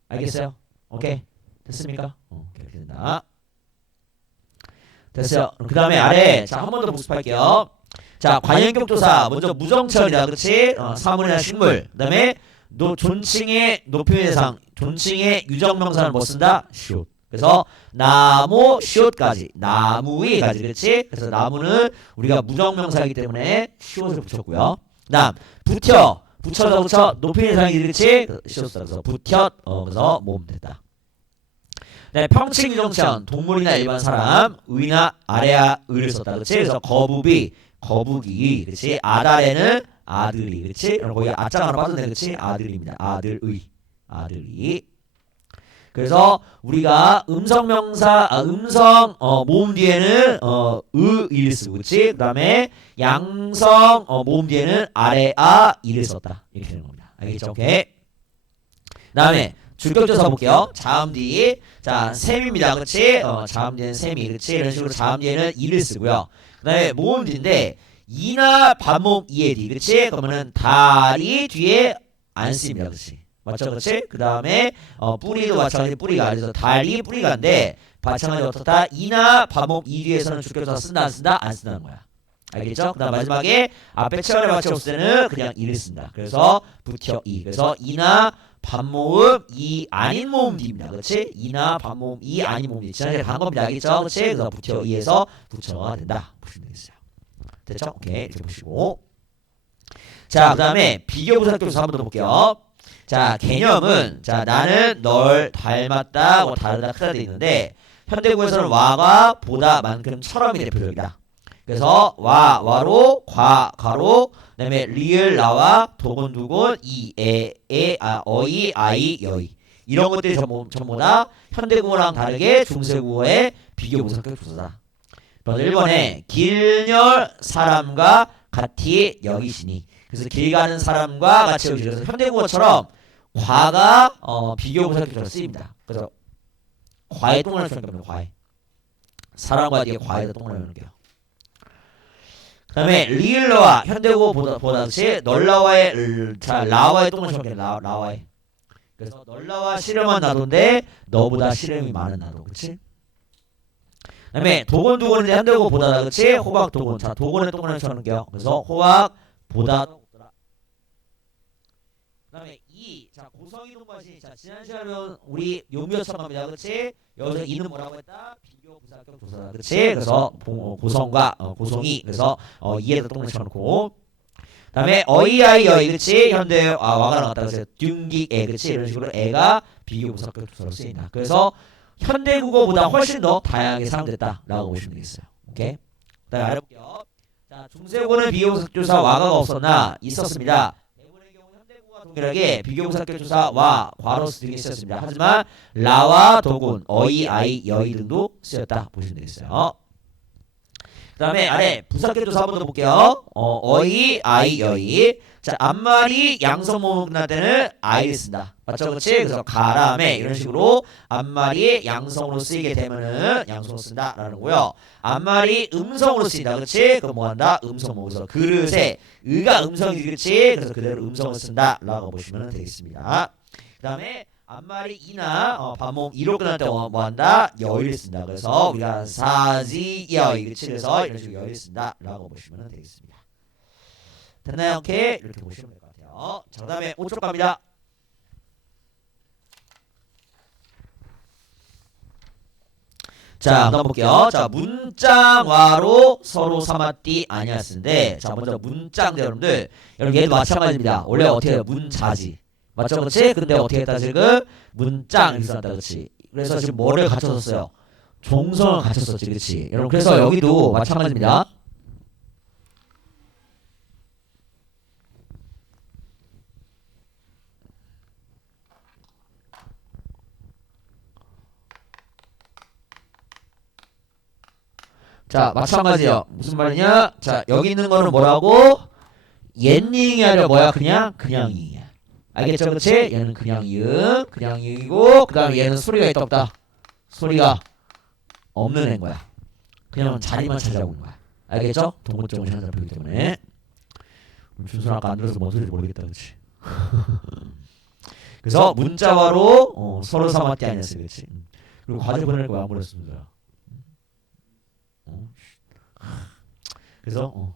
알겠어요? 오케이. 됐습니까? 이렇게 된다. 됐어요. 그 다음에 아래 자 한 번 더 복습할게요. 자 관현격 조사 먼저 무정철이다. 그렇지? 사물이나 식물. 그 다음에 존칭의 높임의 대상 존칭의 유정명사는 뭐 쓴다? 시옷. 그래서 나무 시옷까지 나무위까지 그렇지? 그래서 나무는 우리가 무정명사이기 때문에 시옷을 붙였고요. 그 다음 붙여 높임의 대상이 그렇지? 시옷 써서 붙여 그래서 모으면 됐다. 네, 평칭 유정천 동물이나 일반 사람 의나 아래야 의를 썼다. 그렇지? 그래서 거북이 그렇지? 아다래는 아들이 그렇지? 거기 아자가 하나 빠졌네. 그렇지? 아들입니다. 아들이 그래서 우리가 음성명사 음성 모음 뒤에는 의를 쓰고 그렇지? 그 다음에 양성 모음 뒤에는 아래아 이를 썼다. 이렇게 되는 겁니다. 알겠죠? 오케이. 그 다음에 주격조사 볼게요. 자음 뒤. 자, 셈입니다. 그렇지? 자음 뒤에는 셈이. 그렇지? 이런 식으로 자음 뒤에는 이를 쓰고요. 그 다음에 모음 뒤인데 이나 반모음 이의 뒤. 그렇지? 그러면은 다리 뒤에 안 씁니다. 그렇지? 맞죠? 그렇지? 그 다음에 뿌리도 마찬가지 뿌리가. 그래서 다리 뿌리가인데 마찬가지로 어떻다? 이나 반모음 이 뒤에서는 주격조사 쓴다 안 쓴다? 안 쓴다는 거야. 알겠죠? 그 다음 마지막에 앞에 체열에 맞춰 없을 때는 그냥 이를 쓴다. 그래서 붙여 이. 그래서 이나 반모음 이 아닌 모음 뒤입니다. 그렇지? 이나 반모음 이 아닌 모음 뒤. 지난주에 간 겁니다. 알겠죠? 그렇지? 그래서 붙여 이에서 붙여가 된다. 보시면 되겠어요. 됐죠? 오케이. 이렇게 보시고. 자, 그 다음에 비교부사격조사 한번 더 볼게요. 자, 개념은 자 나는 널 닮았다 뭐 다르다 크다 돼 있는데 현대구에서는 와가 보다 만큼 처럼이 대표적이다. 그래서 와로 과로 그다음에 리을 나와 도곤 두곤 어이 아이 여이 이런 것들이 전부 다 현대국어랑 다르게 중세국어의 비교분석격 조사다. 1번에 길녀 사람과 같이 여기시니 그래서 길 가는 사람과 같이 여기시니 그래서 현대국어처럼 과가 비교분석격 조사 쓰입니다. 그래서 과에 똥을 넣는 겁니다. 과에 사람과 뒤에 과에다 똥을 넣는 게요. 그 다음에 리을러와 현대국어 보다시 널라와의 라와의 똥을 적게 라와의 그래서 널라와 씨름한 나도인데 너보다 씨름이 많은 나도 그치? 그 다음에 도곤두곤인데 현대국어 보다다 그치? 호박 도곤 자 도곤의 똥을 적는 게요. 그래서 호박 보다 그 다음에 자 고성이 동과시 자 지난 시간에 우리 요미어처럼 갑니다. 그치? 여기서 이는 뭐라고 했다? 비교 부사격 조사다. 그치? 그래서 고성과 고성이 그래서 이에다 똥을 쳐놓고 다음에 어이 아이 여이 그치? 현대 와가 나갔다 그래서 둥기 애 그치? 이런 식으로 애가 비교 부사격 조사로 쓰인다. 그래서 현대 국어보다 훨씬 더 다양하게 사용됐다 라고 보시면 되겠어요. 오케이? 그 다음에 알아볼게요. 자 중세국어는 비교 부사격 조사 와가가 없었나? 있었습니다. 동일하게 비교부사격 조사 와 과로스 등이 쓰였습니다. 하지만 라와 도군 어이 아이 여이 등도 쓰였다 보시면 되겠어요. 그 다음에 아래 부사격 조사 한번 더 볼게요. 어이 아이 여이 자 앞말이 양성모음 끝날 때는 아이를 쓴다. 맞죠? 그렇지? 그래서 가람에 이런 식으로 앞말이 양성으로 쓰이게 되면은 양성으로 쓴다 라는 거고요. 앞말이 음성으로 쓰인다. 그렇지? 그럼 뭐 한다? 음성모음에서 그릇에 의가 음성이지. 그렇지? 그래서 그대로 음성을 쓴다 라고 보시면 되겠습니다. 그 다음에 앞말이 이나 반모음 이로 끝날 때 뭐 한다? 여의를 쓴다. 그래서 우리가 사지여의 그렇지? 그래서 이런 식으로 여의를 쓴다 라고 보시면 되겠습니다. 됐나요? 오케이 이렇게 보시면 될 것 같아요. 자, 그 다음에 5쪽 갑니다. 자, 한번 볼게요. 자, 문장화로 서로 삼았디 아니었는데 자, 먼저 문장대 여러분들 여러분 얘도 마찬가지입니다. 원래 어떻게 해요? 문자지. 맞죠? 그렇지? 근데 어떻게 했다 지금? 문장 이렇게 썼다. 그렇지? 그래서 지금 뭐를 갖춰졌어요? 종성을 갖췄었지. 그렇지? 여러분 그래서 여기도 마찬가지입니다. 자 마찬가지요. 무슨 말이냐? 자 여기 있는 거는 뭐라고? 옛닝이 아니라 뭐야? 그냥 이응이야. 알겠죠? 그렇지? 얘는 그냥 이응이고 그 다음에 얘는 소리가 있다 없다? 소리가 없는 애인 거야. 그냥 자리만 차지하고 있는 거야. 알겠죠? 동물적인 현상을 보기 때문에 준수는 아까 안 들어서 뭔 소리인지 모르겠다. 그렇지? 그래서 문자화로 서로 삼았디 아니었어요. 그렇지? 그리고 과제 보낼 거 안 보냈습니다. 그래서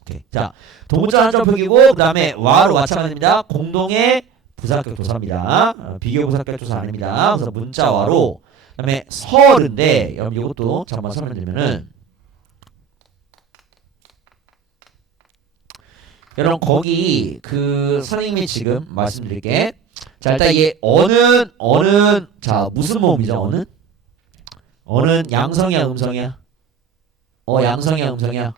오케이. 자, 동자 한점 표기고 그다음에 와로 마찬가지입니다. 공동의 부사격 조사입니다. 비교 부사격 조사 아닙니다. 그래서 문자와로 그다음에 설인데 여러분 이것도 잠깐만 설명드리면은 여러분 거기 그 선생님이 지금 말씀드릴게. 자 일단 이게 어는 자 무슨 모음이죠? 어는 양성이야 음성이야? 양성이야 음성이야?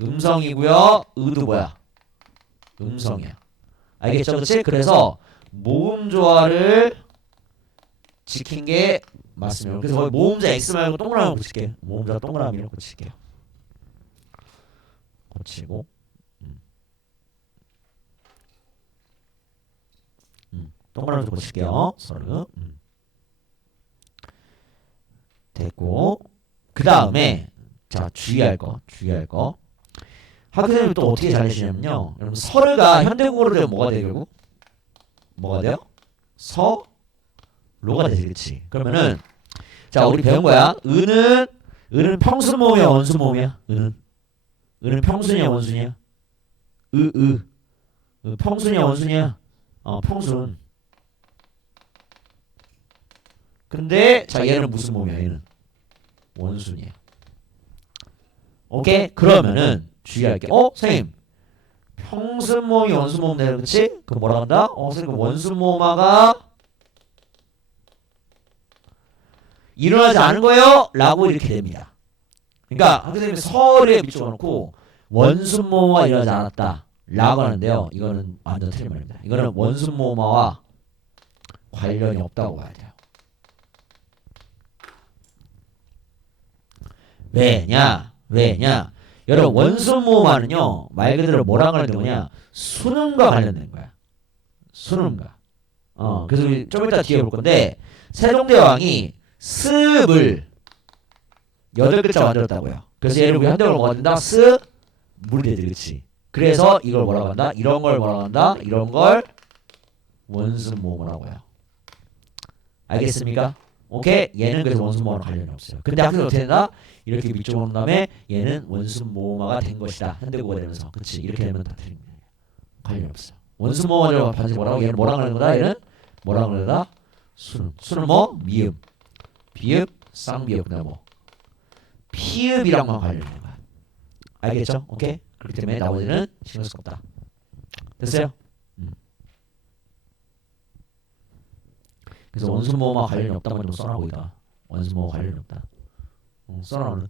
음성이고요. 의도 뭐야? 음성이야. 알겠죠? 그렇지? 그래서 모음 조화를 지킨 게 맞습니다. 그래서 거기 모음자 X 말고 동그라미 붙일게요. 모음자 동그라미로 붙일게요. 고치고 동그라미로 고칠게요. 서로 됐고 그 다음에 자 주의할 거 학교 선생님이 또 어떻게 잘 내시냐면요. 여러분 서르가 현대국어로 되면 뭐가 돼요 결국? 뭐가 돼요? 서로가 되지 그치? 그러면은 자 우리 배운 거야. 은은 평순 모음이야 원순 모음이야? 은은 평순이야 원순이야? 평순이야 원순이야? 평순. 근데 자 얘는 무슨 모음이야? 얘는 원순이야. 오케이? 그러면은 주의할게. 선생님 평순 모음이 원순 모음 되는 그치? 그 뭐라 한다? 선생님 원순 모음화가 일어나지 않은 거예요? 라고 이렇게 됩니다. 그러니까 선생님이 설에 밑줄어 놓고 원순 모음화 일어나지 않았다 라고 하는데요. 이거는 완전 틀린 말입니다. 이거는 원순 모음화와 관련이 없다고 봐야 돼요. 왜냐? 여러분 원순 모음화는요 말 그대로 뭐랑 관련된 거냐? 수능과 관련된 거야. 수능과. 그래서 우리 좀 이따 뒤에 볼 건데 세종대왕이 습을 8글자 만들었다고요. 그래서 얘를 우리 현대어로 뭐가 된다? 물이 되지, 그렇지? 그래서 이걸 뭐라고 한다? 이런 걸 뭐라고 한다? 이런 걸 원순 모음이라고요. 알겠습니까? 오케이? 얘는 그래서 원순 모음과 관련이 없어요. 근데 학교에서 어떻게 된다? 이렇게 밑줄 온 다음에 얘는 원순 모음화가 된 것이다. 현대국어가 되면서. 그렇지? 이렇게 되면 다 틀린 거예요. 관련이 없어요. 원순 모음화를 반드시 뭐라고? 얘는 뭐라고 하는 거다? 얘는 뭐라고 하는 거다? 수는 뭐? 미음, 비읍, 쌍비읍, 그다음 뭐? 피읍이랑만 관련된 거야. 알겠죠? 오케이? 그렇기 때문에 나머지는 신경 쓸 거 없다. 됐어요? 그래서 원순 모음화 관련이 없다고 좀 써놔 있다. 원순 모음화 관련이 없다. 써놔는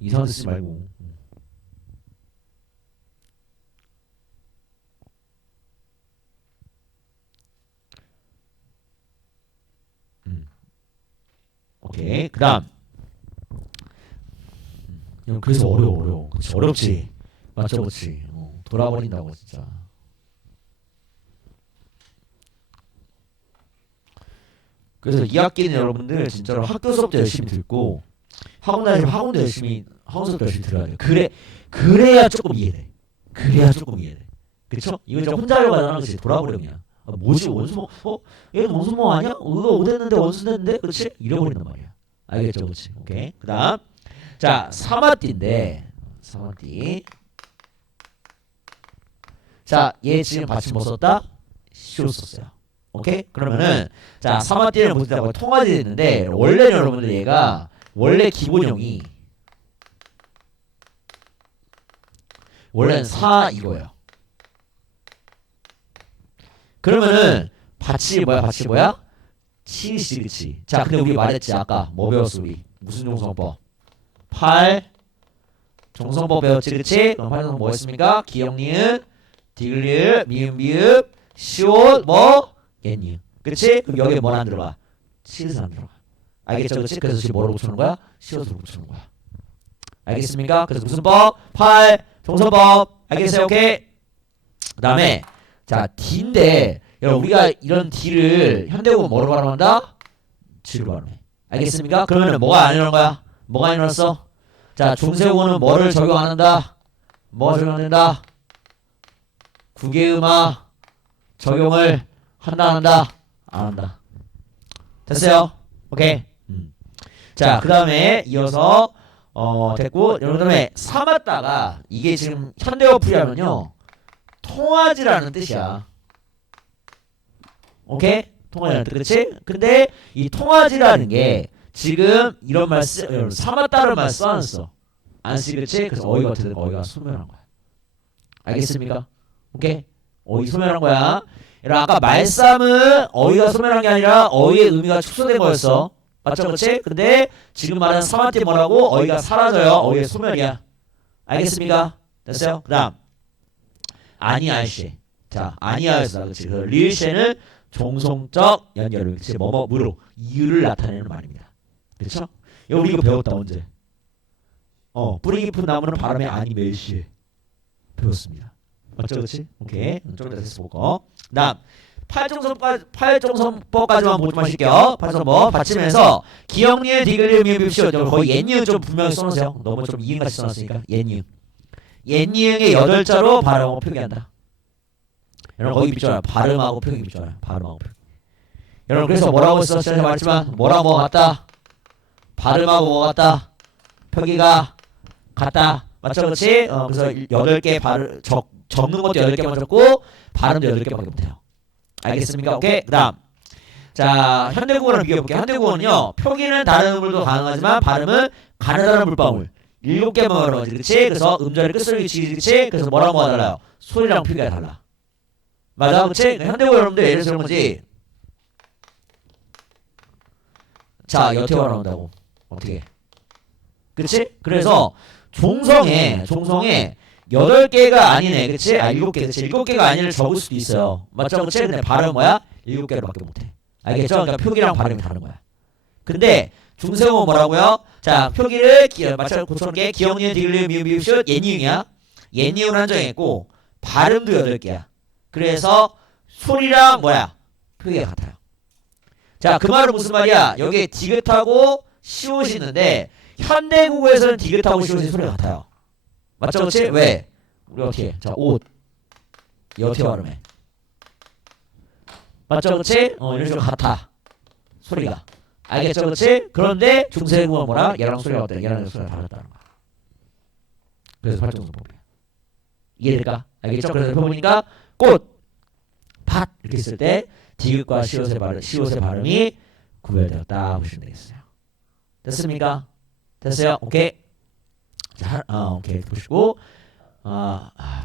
이상한 쓰지 말고. 오케이. 그다음. 그래서 어려워. 그치, 어렵지. 맞죠, 그렇지. 돌아버린다고 진짜. 그래서 이 학기는 여러분들 진짜로 학교 수업도 열심히 듣고 학원 다니시면 학원 수업도 열심히 들어야 돼요. 그래야 조금 이해돼. 그쵸? 이거 진짜 혼자 하려고 하잖아. 그치? 돌아버려 그냥. 뭐지 원수모? 얘는 원수모 아니야? 이거 어땠는데 원수 됐는데? 그렇지? 잃어버린단 말이야. 알겠죠? 그렇지? 오케이. 그 다음 자 사마띠인데 사마띠 자 얘 지금 받침 뭐 썼다? 시옷 썼어요. 오케이? 그러면은 자 사마띠를 못했다고 통화지 됐는데 원래는 여러분들 얘가 원래 기본형이 원래는 사 이거예요. 그러면은 받침이 뭐야? 치시 그치? 자 근데 우리 말했지 아까 뭐 배웠어 우리? 무슨 종성법? 종성법 배웠지 그치? 그럼 팔종성 뭐 했습니까? 기역니은 디귿 미음 비읍 시옷 뭐? 옛니은 그치? 그럼 여기에 뭐는 안 들어가? 시옷은 안 들어가. 알겠죠 그치? 그래서 지금 뭐로 붙여놓은 거야? 시옷으로 붙여놓은 거야. 알겠습니까? 그래서 무슨 법? 종성법 알겠어요? 오케이? 그 다음에 자 D인데 여러분 우리가 이런 D를 현대국어 뭐로 발음한다? G로 발음해. 알겠습니까? 그러면은 뭐가 안 일어난 거야? 뭐가 일어났어? 자 중세국어는 뭐를 적용 안 한다? 뭐가 적용 안 된다? 국외음화 적용을 한다 안 한다? 안 한다. 됐어요? 오케이. 자, 그 다음에 이어서 됐고, 그 다음에 삼았다가 이게 지금 현대어 풀이하면요 통하지라는 뜻이야. 오케이? 통하지라는 뜻, 그렇지? 근데 이 통하지라는 게 지금 이런 말 삼았다는 말 써 안 써? 안 쓰지, 그렇지? 그래서 어휘가 어떻게 되는 어휘가 소멸한 거야. 알겠습니까? 오케이? 어휘 소멸한 거야. 여러분 아까 말싸움은 어휘가 소멸한 게 아니라 어휘의 의미가 축소된 거였어. 맞죠, 그렇지? 근데 지금 말하는 삼한테 뭐라고? 어휘가 사라져요. 어휘의 소멸이야. 알겠습니까? 됐어요? 그다음 아니알시. 자, 아니알시다, 그렇지? 그 리을시는 종송적 연결을, 그렇지? 뭐뭐무로 이유를 나타내는 말입니다. 그렇죠? 우리 이거 배웠다 언제? 뿌리 깊은 나무는 바람에 아니 멜시 배웠습니다. 맞죠, 그렇지? 오케이. 좀 더 해서 보고. 그다음 팔종선법까지만 보지 마실게요. 팔종선법 받침에서 기억니은 디귿을 미흡시오. 거의 옛니은 좀 분명히 써놓으세요. 너무 좀 이응같이 써놨으니까 옛니은. 옛니은의 8자로 발음하고 표기한다. 여러분 거기 밑줄알아요. 발음하고 표기 밑줄알아요. 발음하고 표기. 여러분 그래서 뭐라고 했어? 제가 말했지만 뭐랑 뭐가 같다? 발음하고 뭐가 같다? 표기가 같다. 맞죠, 그렇지? 그래서 8개 발음 적는 것도 8개만 적고 발음도 8개밖에 못해요. 알겠습니까? 오케이. 그 다음 자 현대국어랑 비교해볼게요. 현대국어는요 표기는 다른 물도 가능하지만 발음은 가느다란 물방울 7개만 말하는 거지, 그렇지? 그래서 음절의 끝소리 위치, 그렇지? 그래서 뭐랑 뭐가 달라요? 소리랑 표기가 달라. 맞아, 그렇지? 현대국어 여러분들 예를 들어 거지. 자 여태어가 나온다고 어떻게? 그렇지? 그래서 종성에 8개가 아니네, 그렇지? 7개, 그렇지? 7개가 아니를 적을 수도 있어요. 맞죠, 그렇지? 근데 발음 뭐야? 7개로밖에 못해. 알겠죠? 그러니까 표기랑 발음이 다른 거야. 근데 중세어는 뭐라고요? 자, 표기를 마찬가지로 고쳐놓은 게 기억니은 디귿 미음 미읍슛 옛니은이야. 옛니은을 한정했고 발음도 8개야. 그래서 소리랑 뭐야? 표기가 같아요. 자, 그 말은 무슨 말이야? 여기에 디귿하고 시옷이 있는데 현대국어에서는 디귿하고 시옷이 소리가 같아요. 맞죠, 그렇지? 왜? 우리 어떻게? 자, 옷 여태 발음해. 맞죠, 그렇지? 이런 식으로 같아 소리가. 알겠죠, 그렇지? 그런데 중세국어는 뭐라? 얘랑 소리가 어때? 얘랑 소리가 다르다는 거야. 그래서 팔종선법이야. 이해될까? 알겠죠? 그래서 보니까 꽃, 밭 이렇게 쓸 때 디귿과 시옷의 발음이 구별되었다 보시면 되겠어요. 됐습니까? 됐어요? 오케이. 자, 오케이 보시고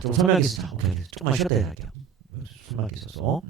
좀 설명이 있어. 오케이 조금만 쉬었다 해야 할게요. 설명이 있어서.